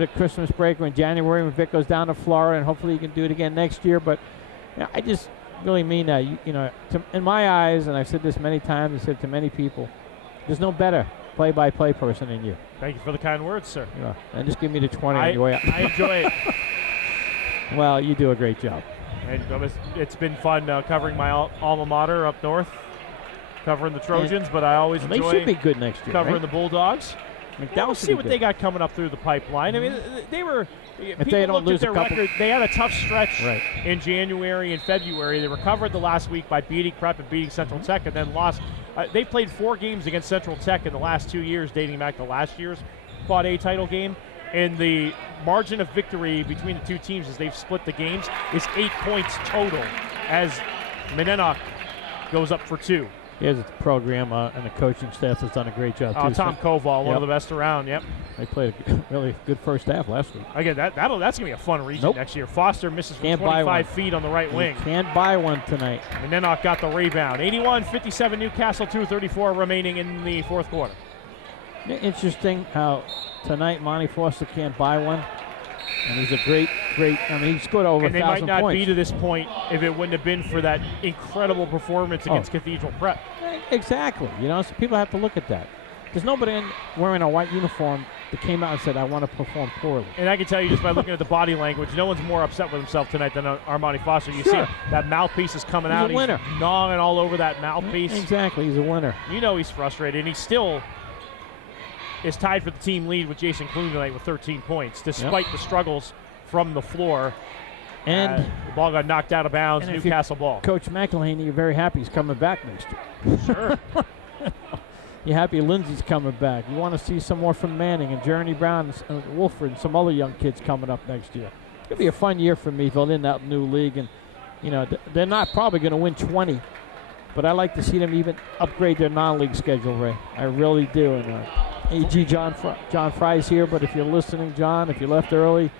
the Christmas break or in January when Vic goes down to Florida, and hopefully you can do it again next year. But I just really mean that. In my eyes, and I've said this many times, I said to many people, there's no better play-by-play person than you. Thank you for the kind words, sir. And just give me the 20 on your way out. I enjoy it. Well, you do a great job. And it's been fun covering my alma mater up north, covering the Trojans, but I always enjoy they should be good next year, covering right? the Bulldogs. We'll see what they got coming up through the pipeline. I mean, they were. If they don't lose their record, they had a tough stretch in January and February. They recovered the last week by beating Prep and beating Central Tech, and then lost. They played 4 games against Central Tech in the last 2 years, dating back to last year's Quad A title game. And the margin of victory between the two teams as they've split the games is 8 points total, as Menenok goes up for 2. Yes, the program and the coaching staff has done a great job, too. Tom Koval, one of the best around, They played a really good first half last week. Again, that's going to be a fun region next year. Foster misses from 25 feet on the right wing. Can't buy one tonight. And Nenok got the rebound. 81-57 Newcastle, 2:34 remaining in the fourth quarter. Interesting how tonight Monty Foster can't buy one. And he's a great, he scored over 1,000 points. And they might not be to this point if it wouldn't have been for that incredible performance against Cathedral Prep. Exactly. So people have to look at that. There's nobody wearing a white uniform that came out and said, I want to perform poorly. And I can tell you just by looking at the body language, no one's more upset with himself tonight than Armani Foster. You see that mouthpiece is coming out. He's a winner. He's gnawing all over that mouthpiece. Exactly. He's a winner. He's frustrated, and he still is tied for the team lead with Jason Kloon tonight with 13 points, despite the struggles from the floor And the ball got knocked out of bounds, Newcastle ball. Coach McElhaney, you're very happy he's coming back next year. Sure. You're happy Lindsey's coming back. You want to see some more from Manning and Journey Brown and Wolford and some other young kids coming up next year. It's going to be a fun year for Meadville in that new league. And, you know, they're not probably going to win 20, but I like to see them even upgrade their non-league schedule, Ray. I really do. And AG John Fry's here, but if you're listening, John, if you left early,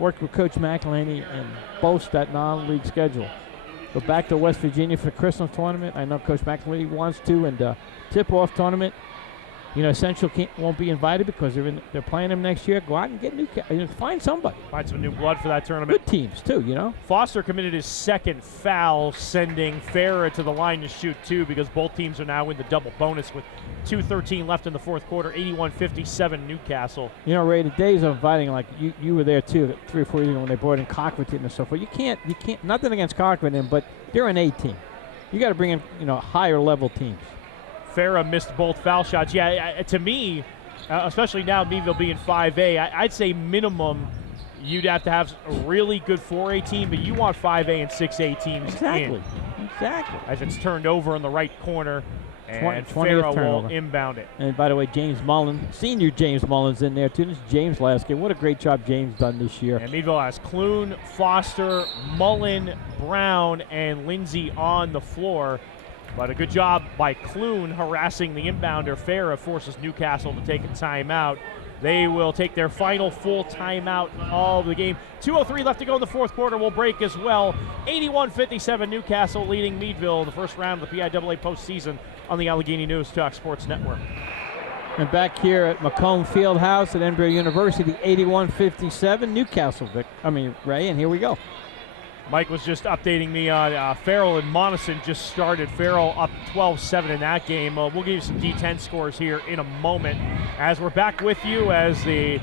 worked with Coach McElhaney and boast that non-league schedule. Go back to West Virginia for the Christmas tournament. I know Coach McElhaney wants to, and tip-off tournament. You know, Central won't be invited because they're playing them next year. Go out and get find somebody. Find some new blood for that tournament. Good teams too, you know. Foster committed his second foul, sending Farah to the line to shoot 2 because both teams are now in the double bonus with 2:13 left in the fourth quarter. 81-57 Newcastle. You know, Ray, the days of inviting, like you were there too 3 or 4 years ago when they brought in Cochran and so forth. You can't. Nothing against Cochran, but they're an A team. You got to bring in higher level teams. Farah missed both foul shots. Yeah, to me, especially now Meadville being 5A, I'd say minimum you'd have to have a really good 4A team, but you want 5A and 6A teams Exactly. As it's turned over in the right corner, and 20th Farah turnover. will inbound it. And by the way, James Mullen, senior James Mullen's in there too. This is James' last game. What a great job James done this year. And Meadville has Clune, Foster, Mullen, Brown, and Lindsey on the floor. But a good job by Clune harassing the inbounder. Farah forces Newcastle to take a timeout. They will take their final full timeout of the game. 2:03 left to go in the fourth quarter. Will break as well. 81-57 Newcastle leading Meadville in the first round of the PIAA postseason on the Allegheny News Talk Sports Network. And back here at Macomb Fieldhouse at Embry University, 81-57 Newcastle. Ray, and here we go. Mike was just updating me on Farrell and Monison just started. Farrell up 12-7 in that game. We'll give you some D10 scores here in a moment as we're back with you as the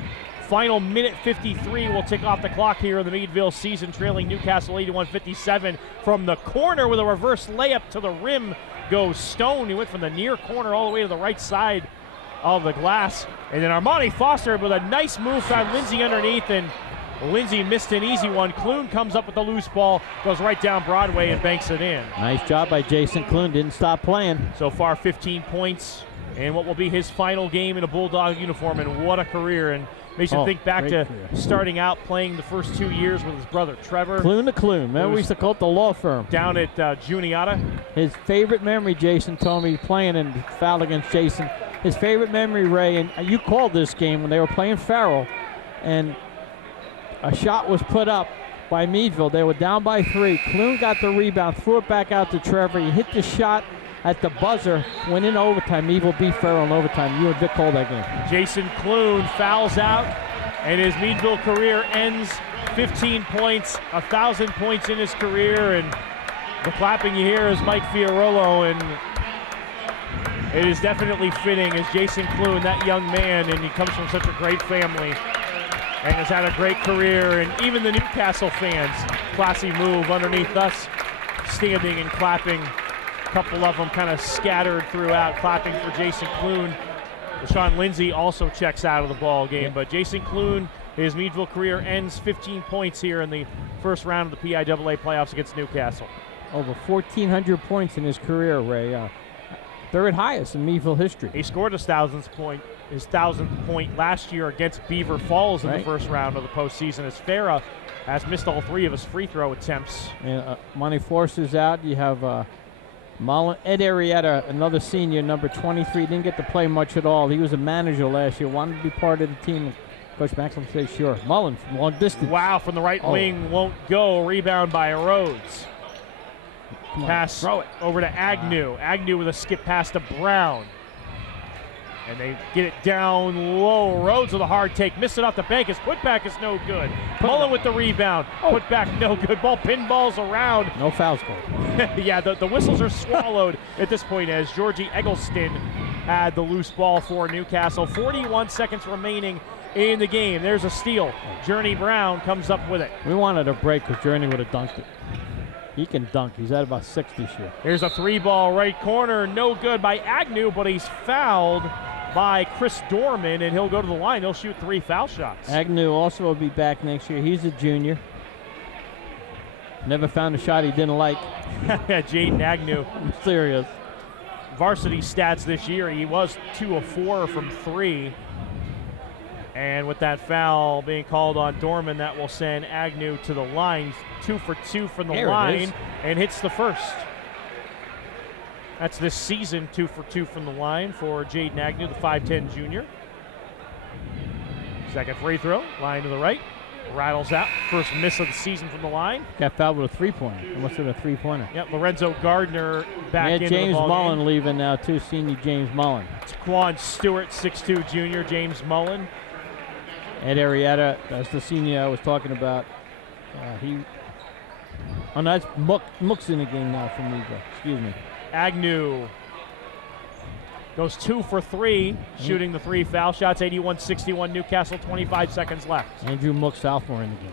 final minute 53 will tick off the clock here in the Meadville season, trailing Newcastle 81-57 from the corner with a reverse layup to the rim goes Stone. He went from the near corner all the way to the right side of the glass. And then Armani Foster with a nice move found Lindsey underneath, and Lindsey missed an easy one. Clune comes up with the loose ball, goes right down Broadway and banks it in. Nice job by Jason Clune. Didn't stop playing. So far, 15 points in what will be his final game in a Bulldog uniform, and what a career. And makes you think back to starting out playing the first 2 years with his brother Trevor. Clune to Clune. Remember, we used to call it the law firm. Down at Juniata. His favorite memory, Jason told me, playing and fouled against Jason. His favorite memory, Ray, and you called this game when they were playing Farrell, and a shot was put up by Meadville. They were down by 3. Clune got the rebound, threw it back out to Trevor. He hit the shot at the buzzer, went in overtime. Meadville beat Farrell in overtime. You and Vic called that game. Jason Clune fouls out, and his Meadville career ends 15 points, 1,000 points in his career. And the clapping you hear is Mike Fiorillo, and it is definitely fitting as Jason Clune, that young man, and he comes from such a great family and has had a great career. And even the Newcastle fans, classy move underneath us, standing and clapping. A couple of them kind of scattered throughout, clapping for Jason Clune. Rashawn Lindsey also checks out of the ball game, but Jason Clune, his Meadville career ends 15 points here in the first round of the PIAA playoffs against Newcastle. Over 1,400 points in his career, Ray. Third highest in Meadville history. He scored his 1,000th point last year against Beaver Falls in the first round of the postseason, as Farah has missed all 3 of his free throw attempts. And Monty Forster's out. You have Mullen, Ed Arrieta, another senior, number 23, didn't get to play much at all. He was a manager last year, wanted to be part of the team. Coach Maxwell said, sure. Mullen from long distance. Wow, from the right wing, won't go. Rebound by Rhodes. Pass over to Agnew. Agnew with a skip pass to Brown. And they get it down low. Rhodes with a hard take. Missed it off the bank. His putback is no good. Mullen with the rebound. Putback no good. Ball pinballs around. No fouls called. Yeah, the whistles are swallowed at this point as Georgie Eggleston had the loose ball for Newcastle. 41 seconds remaining in the game. There's a steal. Journey Brown comes up with it. We wanted a break because Journey would have dunked it. He can dunk. He's at about 6 this year. Here's a 3-ball right corner. No good by Agnew, but he's fouled by Chris Dorman, and he'll go to the line. He'll shoot 3 foul shots. Agnew also will be back next year. He's a junior. Never found a shot he didn't like. Jaden Agnew. I'm serious. Varsity stats this year, he was 2 of 4 from 3. And with that foul being called on Dorman, that will send Agnew to the line. 2 for 2 from the line and hits the first. That's this season, 2 for 2 from the line for Jaden Agnew, the 5'10 junior. Second free throw, line to the right. Rattles out. First miss of the season from the line. Got fouled with a three-pointer. It must have been a three-pointer. Yep, Lorenzo Gardner back into James the ball Mullen game. leaving now, too. Senior James Mullen. Taquan Stewart, 6'2 junior. James Mullen. Ed Arrieta, that's the senior I was talking about. Oh, no, that's Mook's in the game now from Meadville. Excuse me. Agnew goes 2 for 3, shooting the 3 foul shots. 81-61 Newcastle, 25 seconds left. Andrew Mook, sophomore in the game.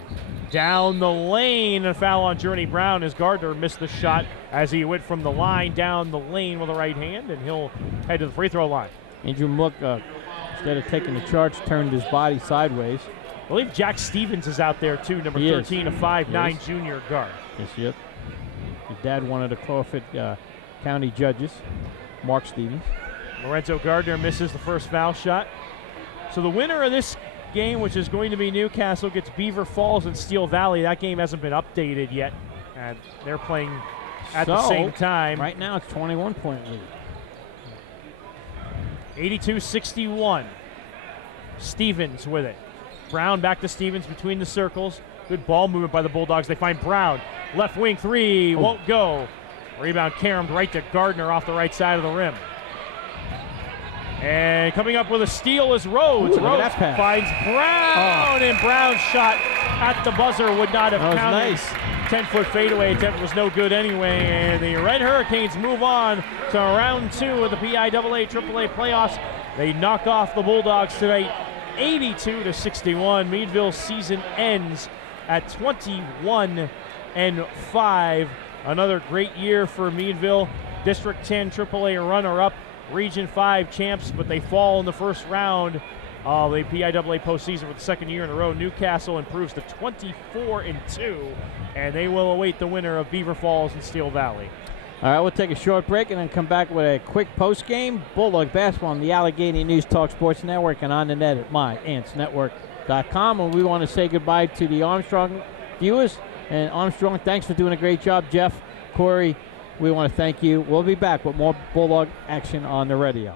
Down the lane, a foul on Journey Brown as Gardner missed the shot as he went from the line down the lane with the right hand, and he'll head to the free throw line. Andrew Mook, instead of taking the charge, turned his body sideways. I believe Jack Stevens is out there too, number 13, a 5'9 junior guard. Yes, yep. His dad, one of the Crawford County judges, Mark Stevens. Lorenzo Gardner misses the first foul shot. So the winner of this game, which is going to be Newcastle, gets Beaver Falls and Steel Valley. That game hasn't been updated yet, and they're playing at the same time. Right now it's 21-point lead. 82-61. Stevens with it. Brown back to Stevens between the circles. Good ball movement by the Bulldogs. They find Brown. Left wing three, won't go. Rebound caromed right to Gardner off the right side of the rim. And coming up with a steal is Rhodes. Rhodes finds Brown, and Brown's shot at the buzzer would not have counted. Nice. 10-foot fadeaway attempt was no good anyway, and the Red Hurricanes move on to round 2 of the PIAA AAA playoffs. They knock off the Bulldogs tonight, 82-61. Meadville's season ends at 21-5. Another great year for Meadville. District 10 AAA runner-up, Region 5 champs, but they fall in the first round of the PIAA postseason for the second year in a row. Newcastle improves to 24-2, and they will await the winner of Beaver Falls and Steel Valley. All right, we'll take a short break and then come back with a quick post-game. Bulldog basketball on the Allegheny News Talk Sports Network and on the net at myantsnetwork.com. And we want to say goodbye to the Armstrong viewers. And Armstrong, thanks for doing a great job. Jeff, Corey, we want to thank you. We'll be back with more Bulldog action on the radio.